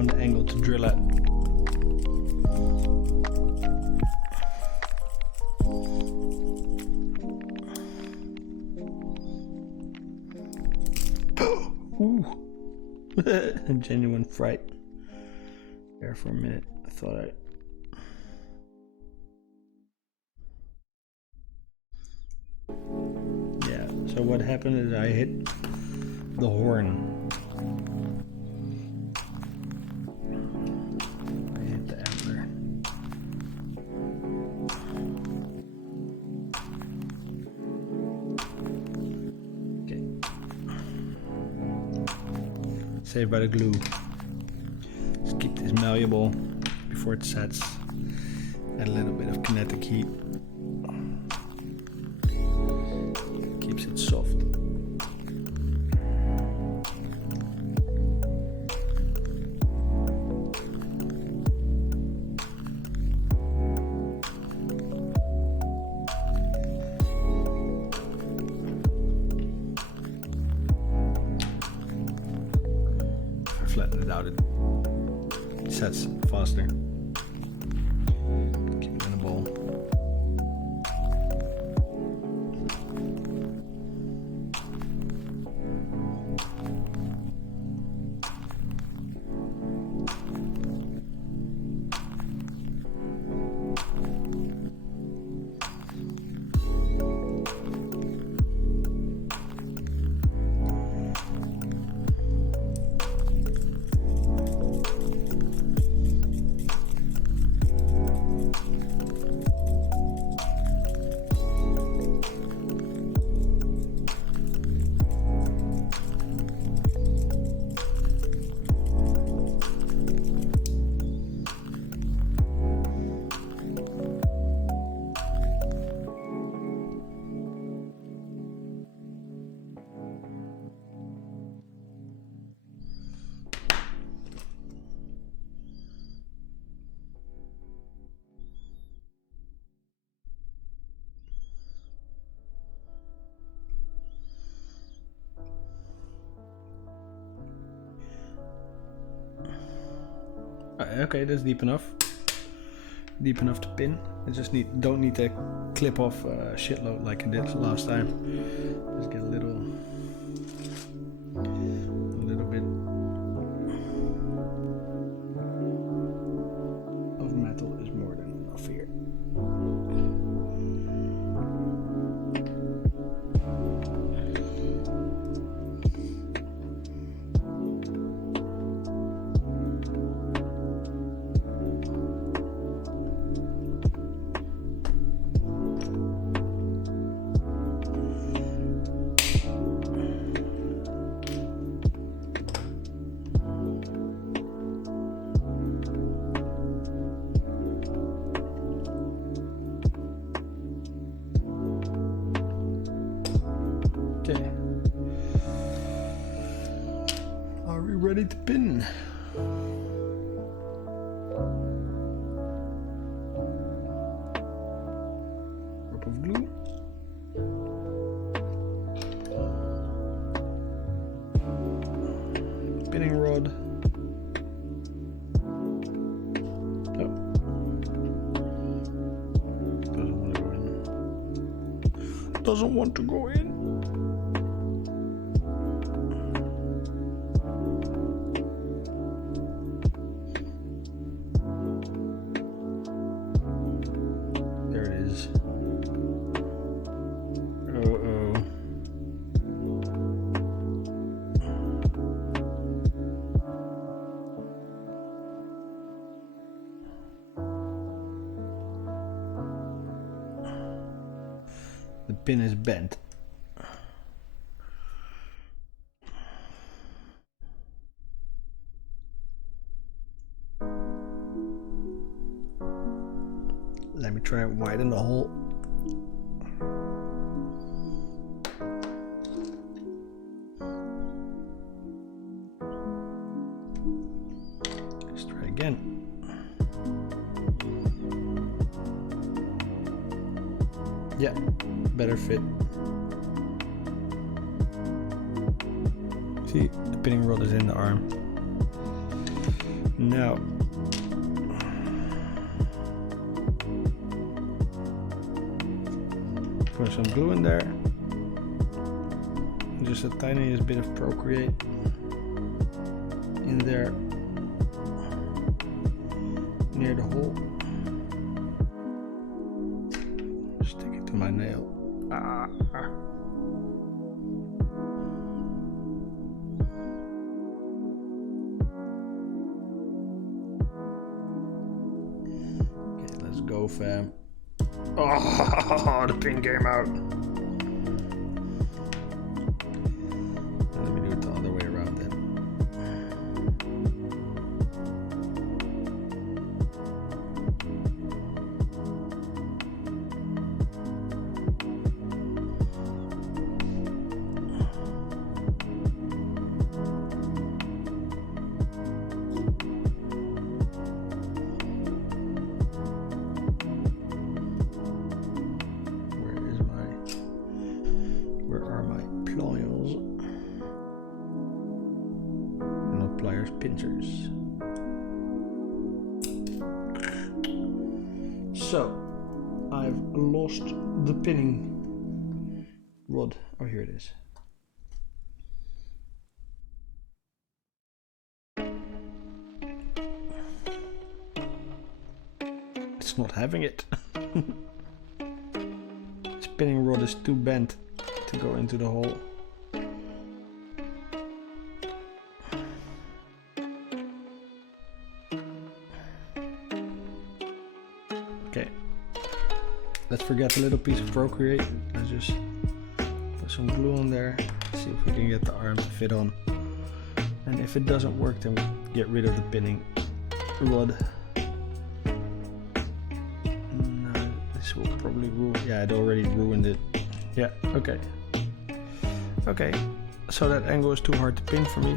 The angle to drill at. Ooh. Genuine fright. There for a minute, I thought I... Yeah, so what happened is I hit the horn. I hit the antler. Okay. Saved by the glue. Let's keep this malleable before it sets. Add a little bit of kinetic heat. Keeps it soft. If I flatten it out, it sets faster. Keep it in a bowl. Okay, that's deep enough. Deep enough to pin. I just don't need to clip off a shitload like I did last time. Just get a little bit of metal is more than enough here. Okay. Are we ready to pin? Drop of glue. Pinning rod. Oh. Doesn't want to go in. Doesn't want to go in. The pin is bent. Let me try and widen the hole. Let's try again. Yeah, better fit. See, the pinning rod is in the arm. Now, put some glue in there. Just a tiniest bit of Procreate in there. near the hole. Stick it to my nail. Ah. Okay, let's go, fam. Oh, the pin came out. Let me do it the other way around then. Pincers. So I've lost the pinning rod. Oh, here it is. It's not having it. This pinning rod is too bent to go into the hole. Okay, let's forget the little piece of Procreate. Let's just put some glue on there, see if we can get the arm to fit on. And if it doesn't work, then we get rid of the pinning rod. No, this will probably ruin. Yeah, it already ruined it. Yeah, okay. Okay, so that angle is too hard to pin for me.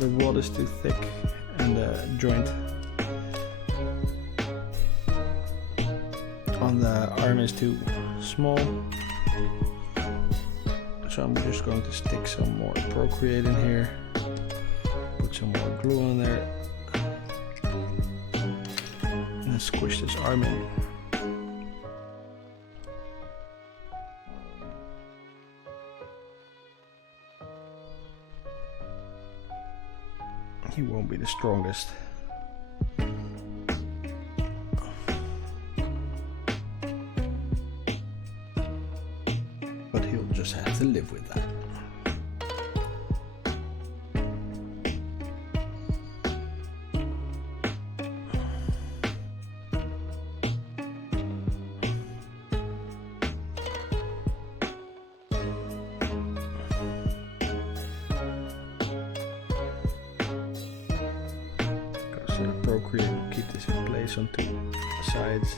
The rod is too thick and the joint on the arm is too small, so I'm just going to stick some more Procreate in here, put some more glue on there, and then squish this arm in. He won't be the strongest. Just have to live with that. So the Procreate will keep this in place on two sides.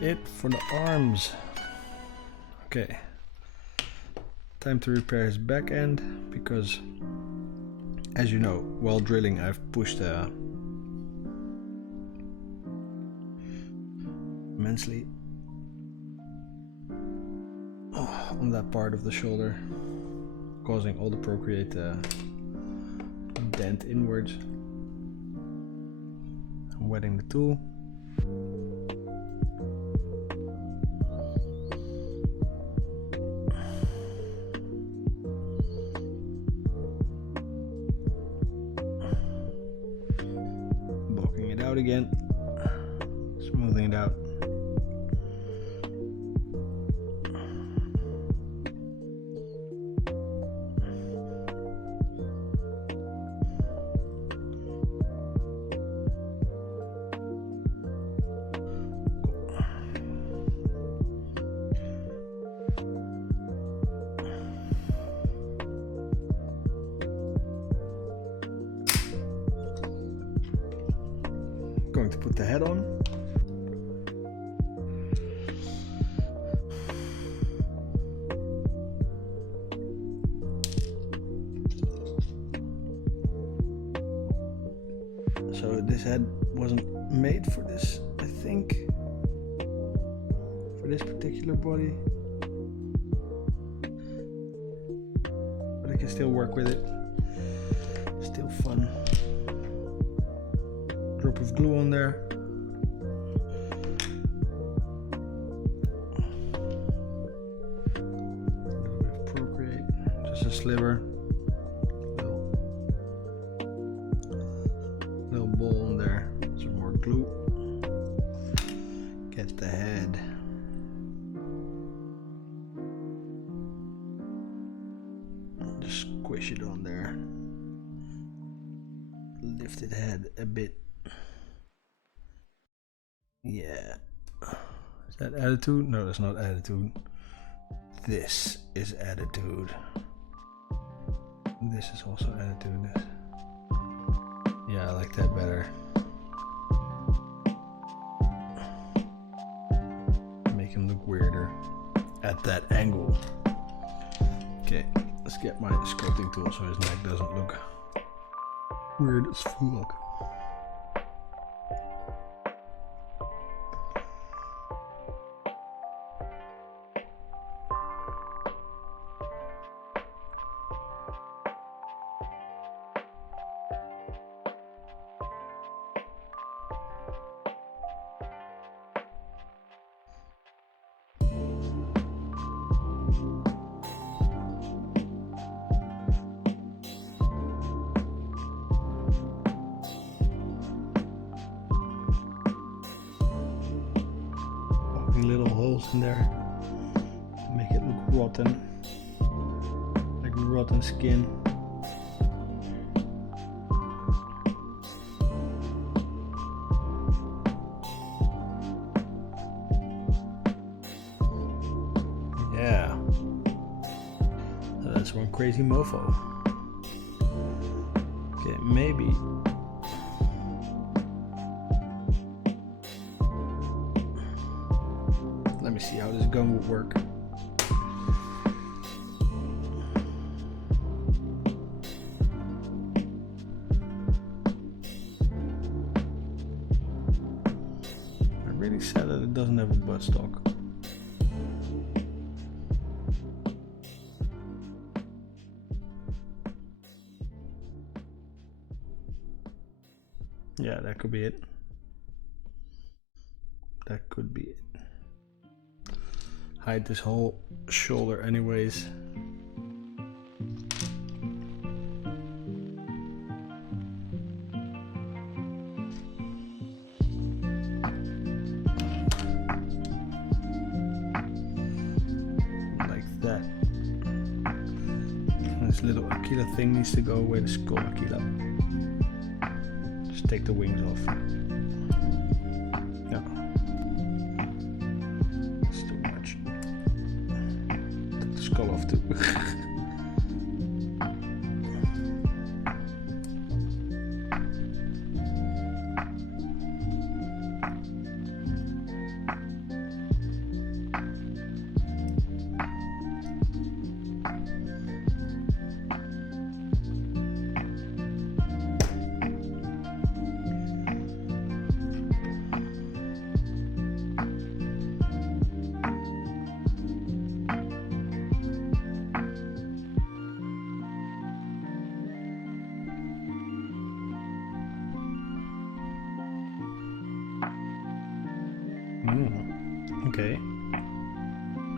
It for the arms. Okay, time to repair his back end, because as you know, while drilling I've pushed immensely on that part of the shoulder, causing all the Procreate to dent inwards. I'm wetting the tool. Again, smoothing it out. Going to put the head on. So this head wasn't made for this, I think, for this particular body, but I can still work with it. Still fun. Drop of glue on there. sliver. Little ball in there. Some more glue. Get the head. Just squish it on there. Lifted head a bit. Yeah. Is that attitude? No, that's not attitude. This is attitude. This is also attitude. Yeah, I like that better. Make him look weirder at that angle. Okay, let's get my sculpting tool so his neck doesn't look weird as fuck. Little holes in there to make it look rotten, like rotten skin. Yeah, that's one crazy mofo. Okay, maybe. Let me see how this gun would work. I'm really sad that it doesn't have a buttstock. Yeah, that could be it. That could be it. Hide this whole shoulder anyways. Like that. And this little Aquila thing needs to go away, the skull Aquila. Just take the wings off. Skull off too. Okay.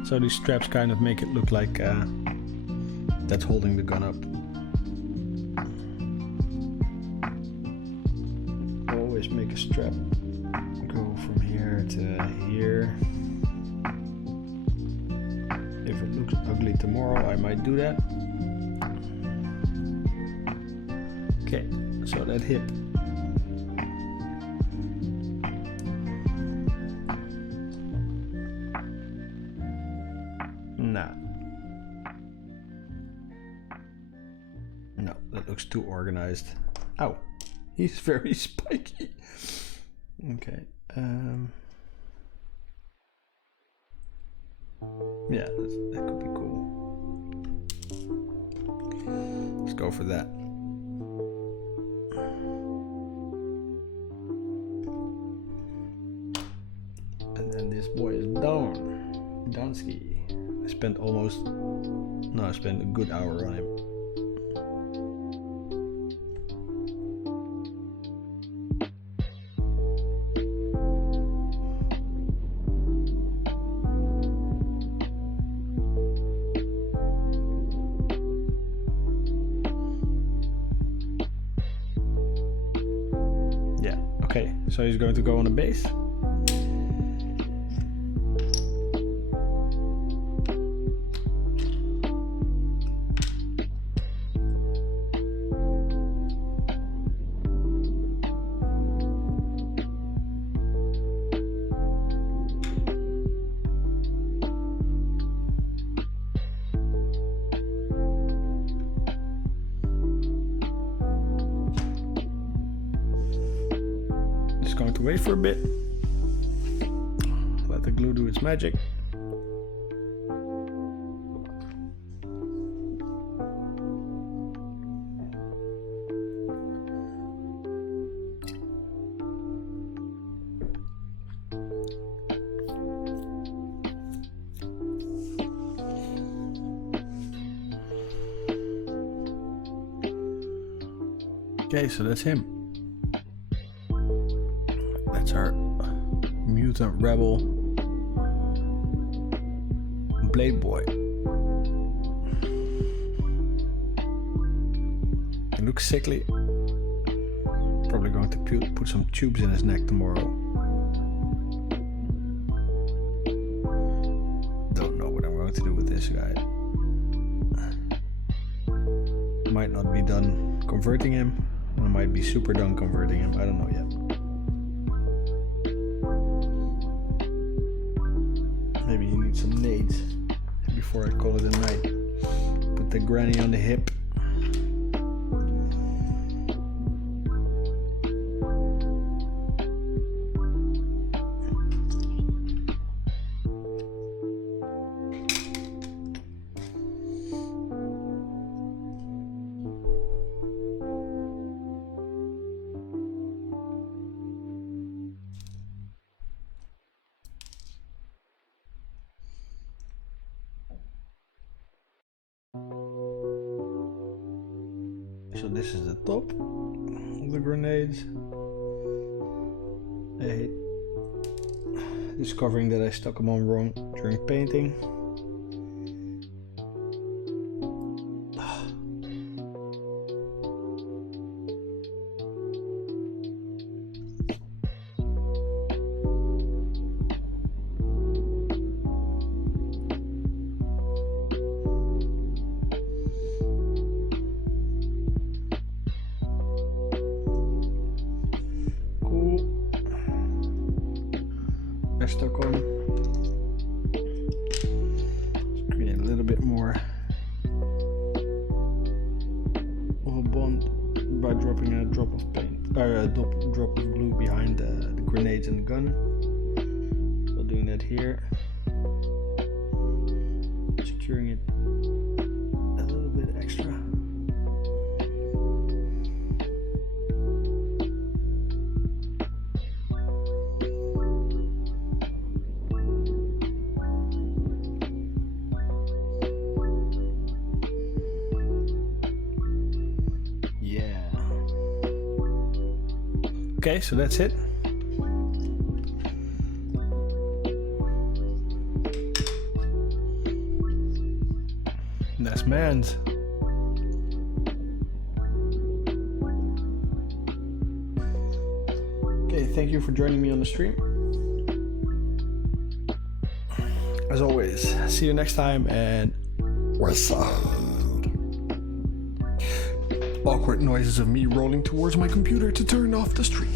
So these straps kind of make it look like that's holding the gun up. Always make a strap go from here to here. If it looks ugly tomorrow, I might do that. Okay, so that hip. Nah. No, that looks too organized. Ow, he's very spiky. Okay. Yeah, that could be cool. Let's go for that. And then this boy is done. Donski. I spent I spent a good hour on him. Okay, so he's going to go on a base. Going to wait for a bit, let the glue do its magic. Okay, so that's him. That's our Mutant Rabble Blade Boy. He looks sickly. Probably going to put some tubes in his neck tomorrow. Don't know what I'm going to do with this guy. Might not be done converting him. I might be super done converting him. I don't know yet. Maybe he needs some nades before I call it a night. Put the granny on the hip. So this is the top of the grenades. I hate discovering that I stuck them on wrong during painting. Stuck on. Just create a little bit more of a bond by dropping a drop of paint or a drop of glue behind the grenades and the gun. So doing that here, securing it a little bit extra. Okay, so that's it. That's man's. Okay, thank you for joining me on the stream. As always, see you next time, and what's up? Awkward noises of me rolling towards my computer to turn off the stream.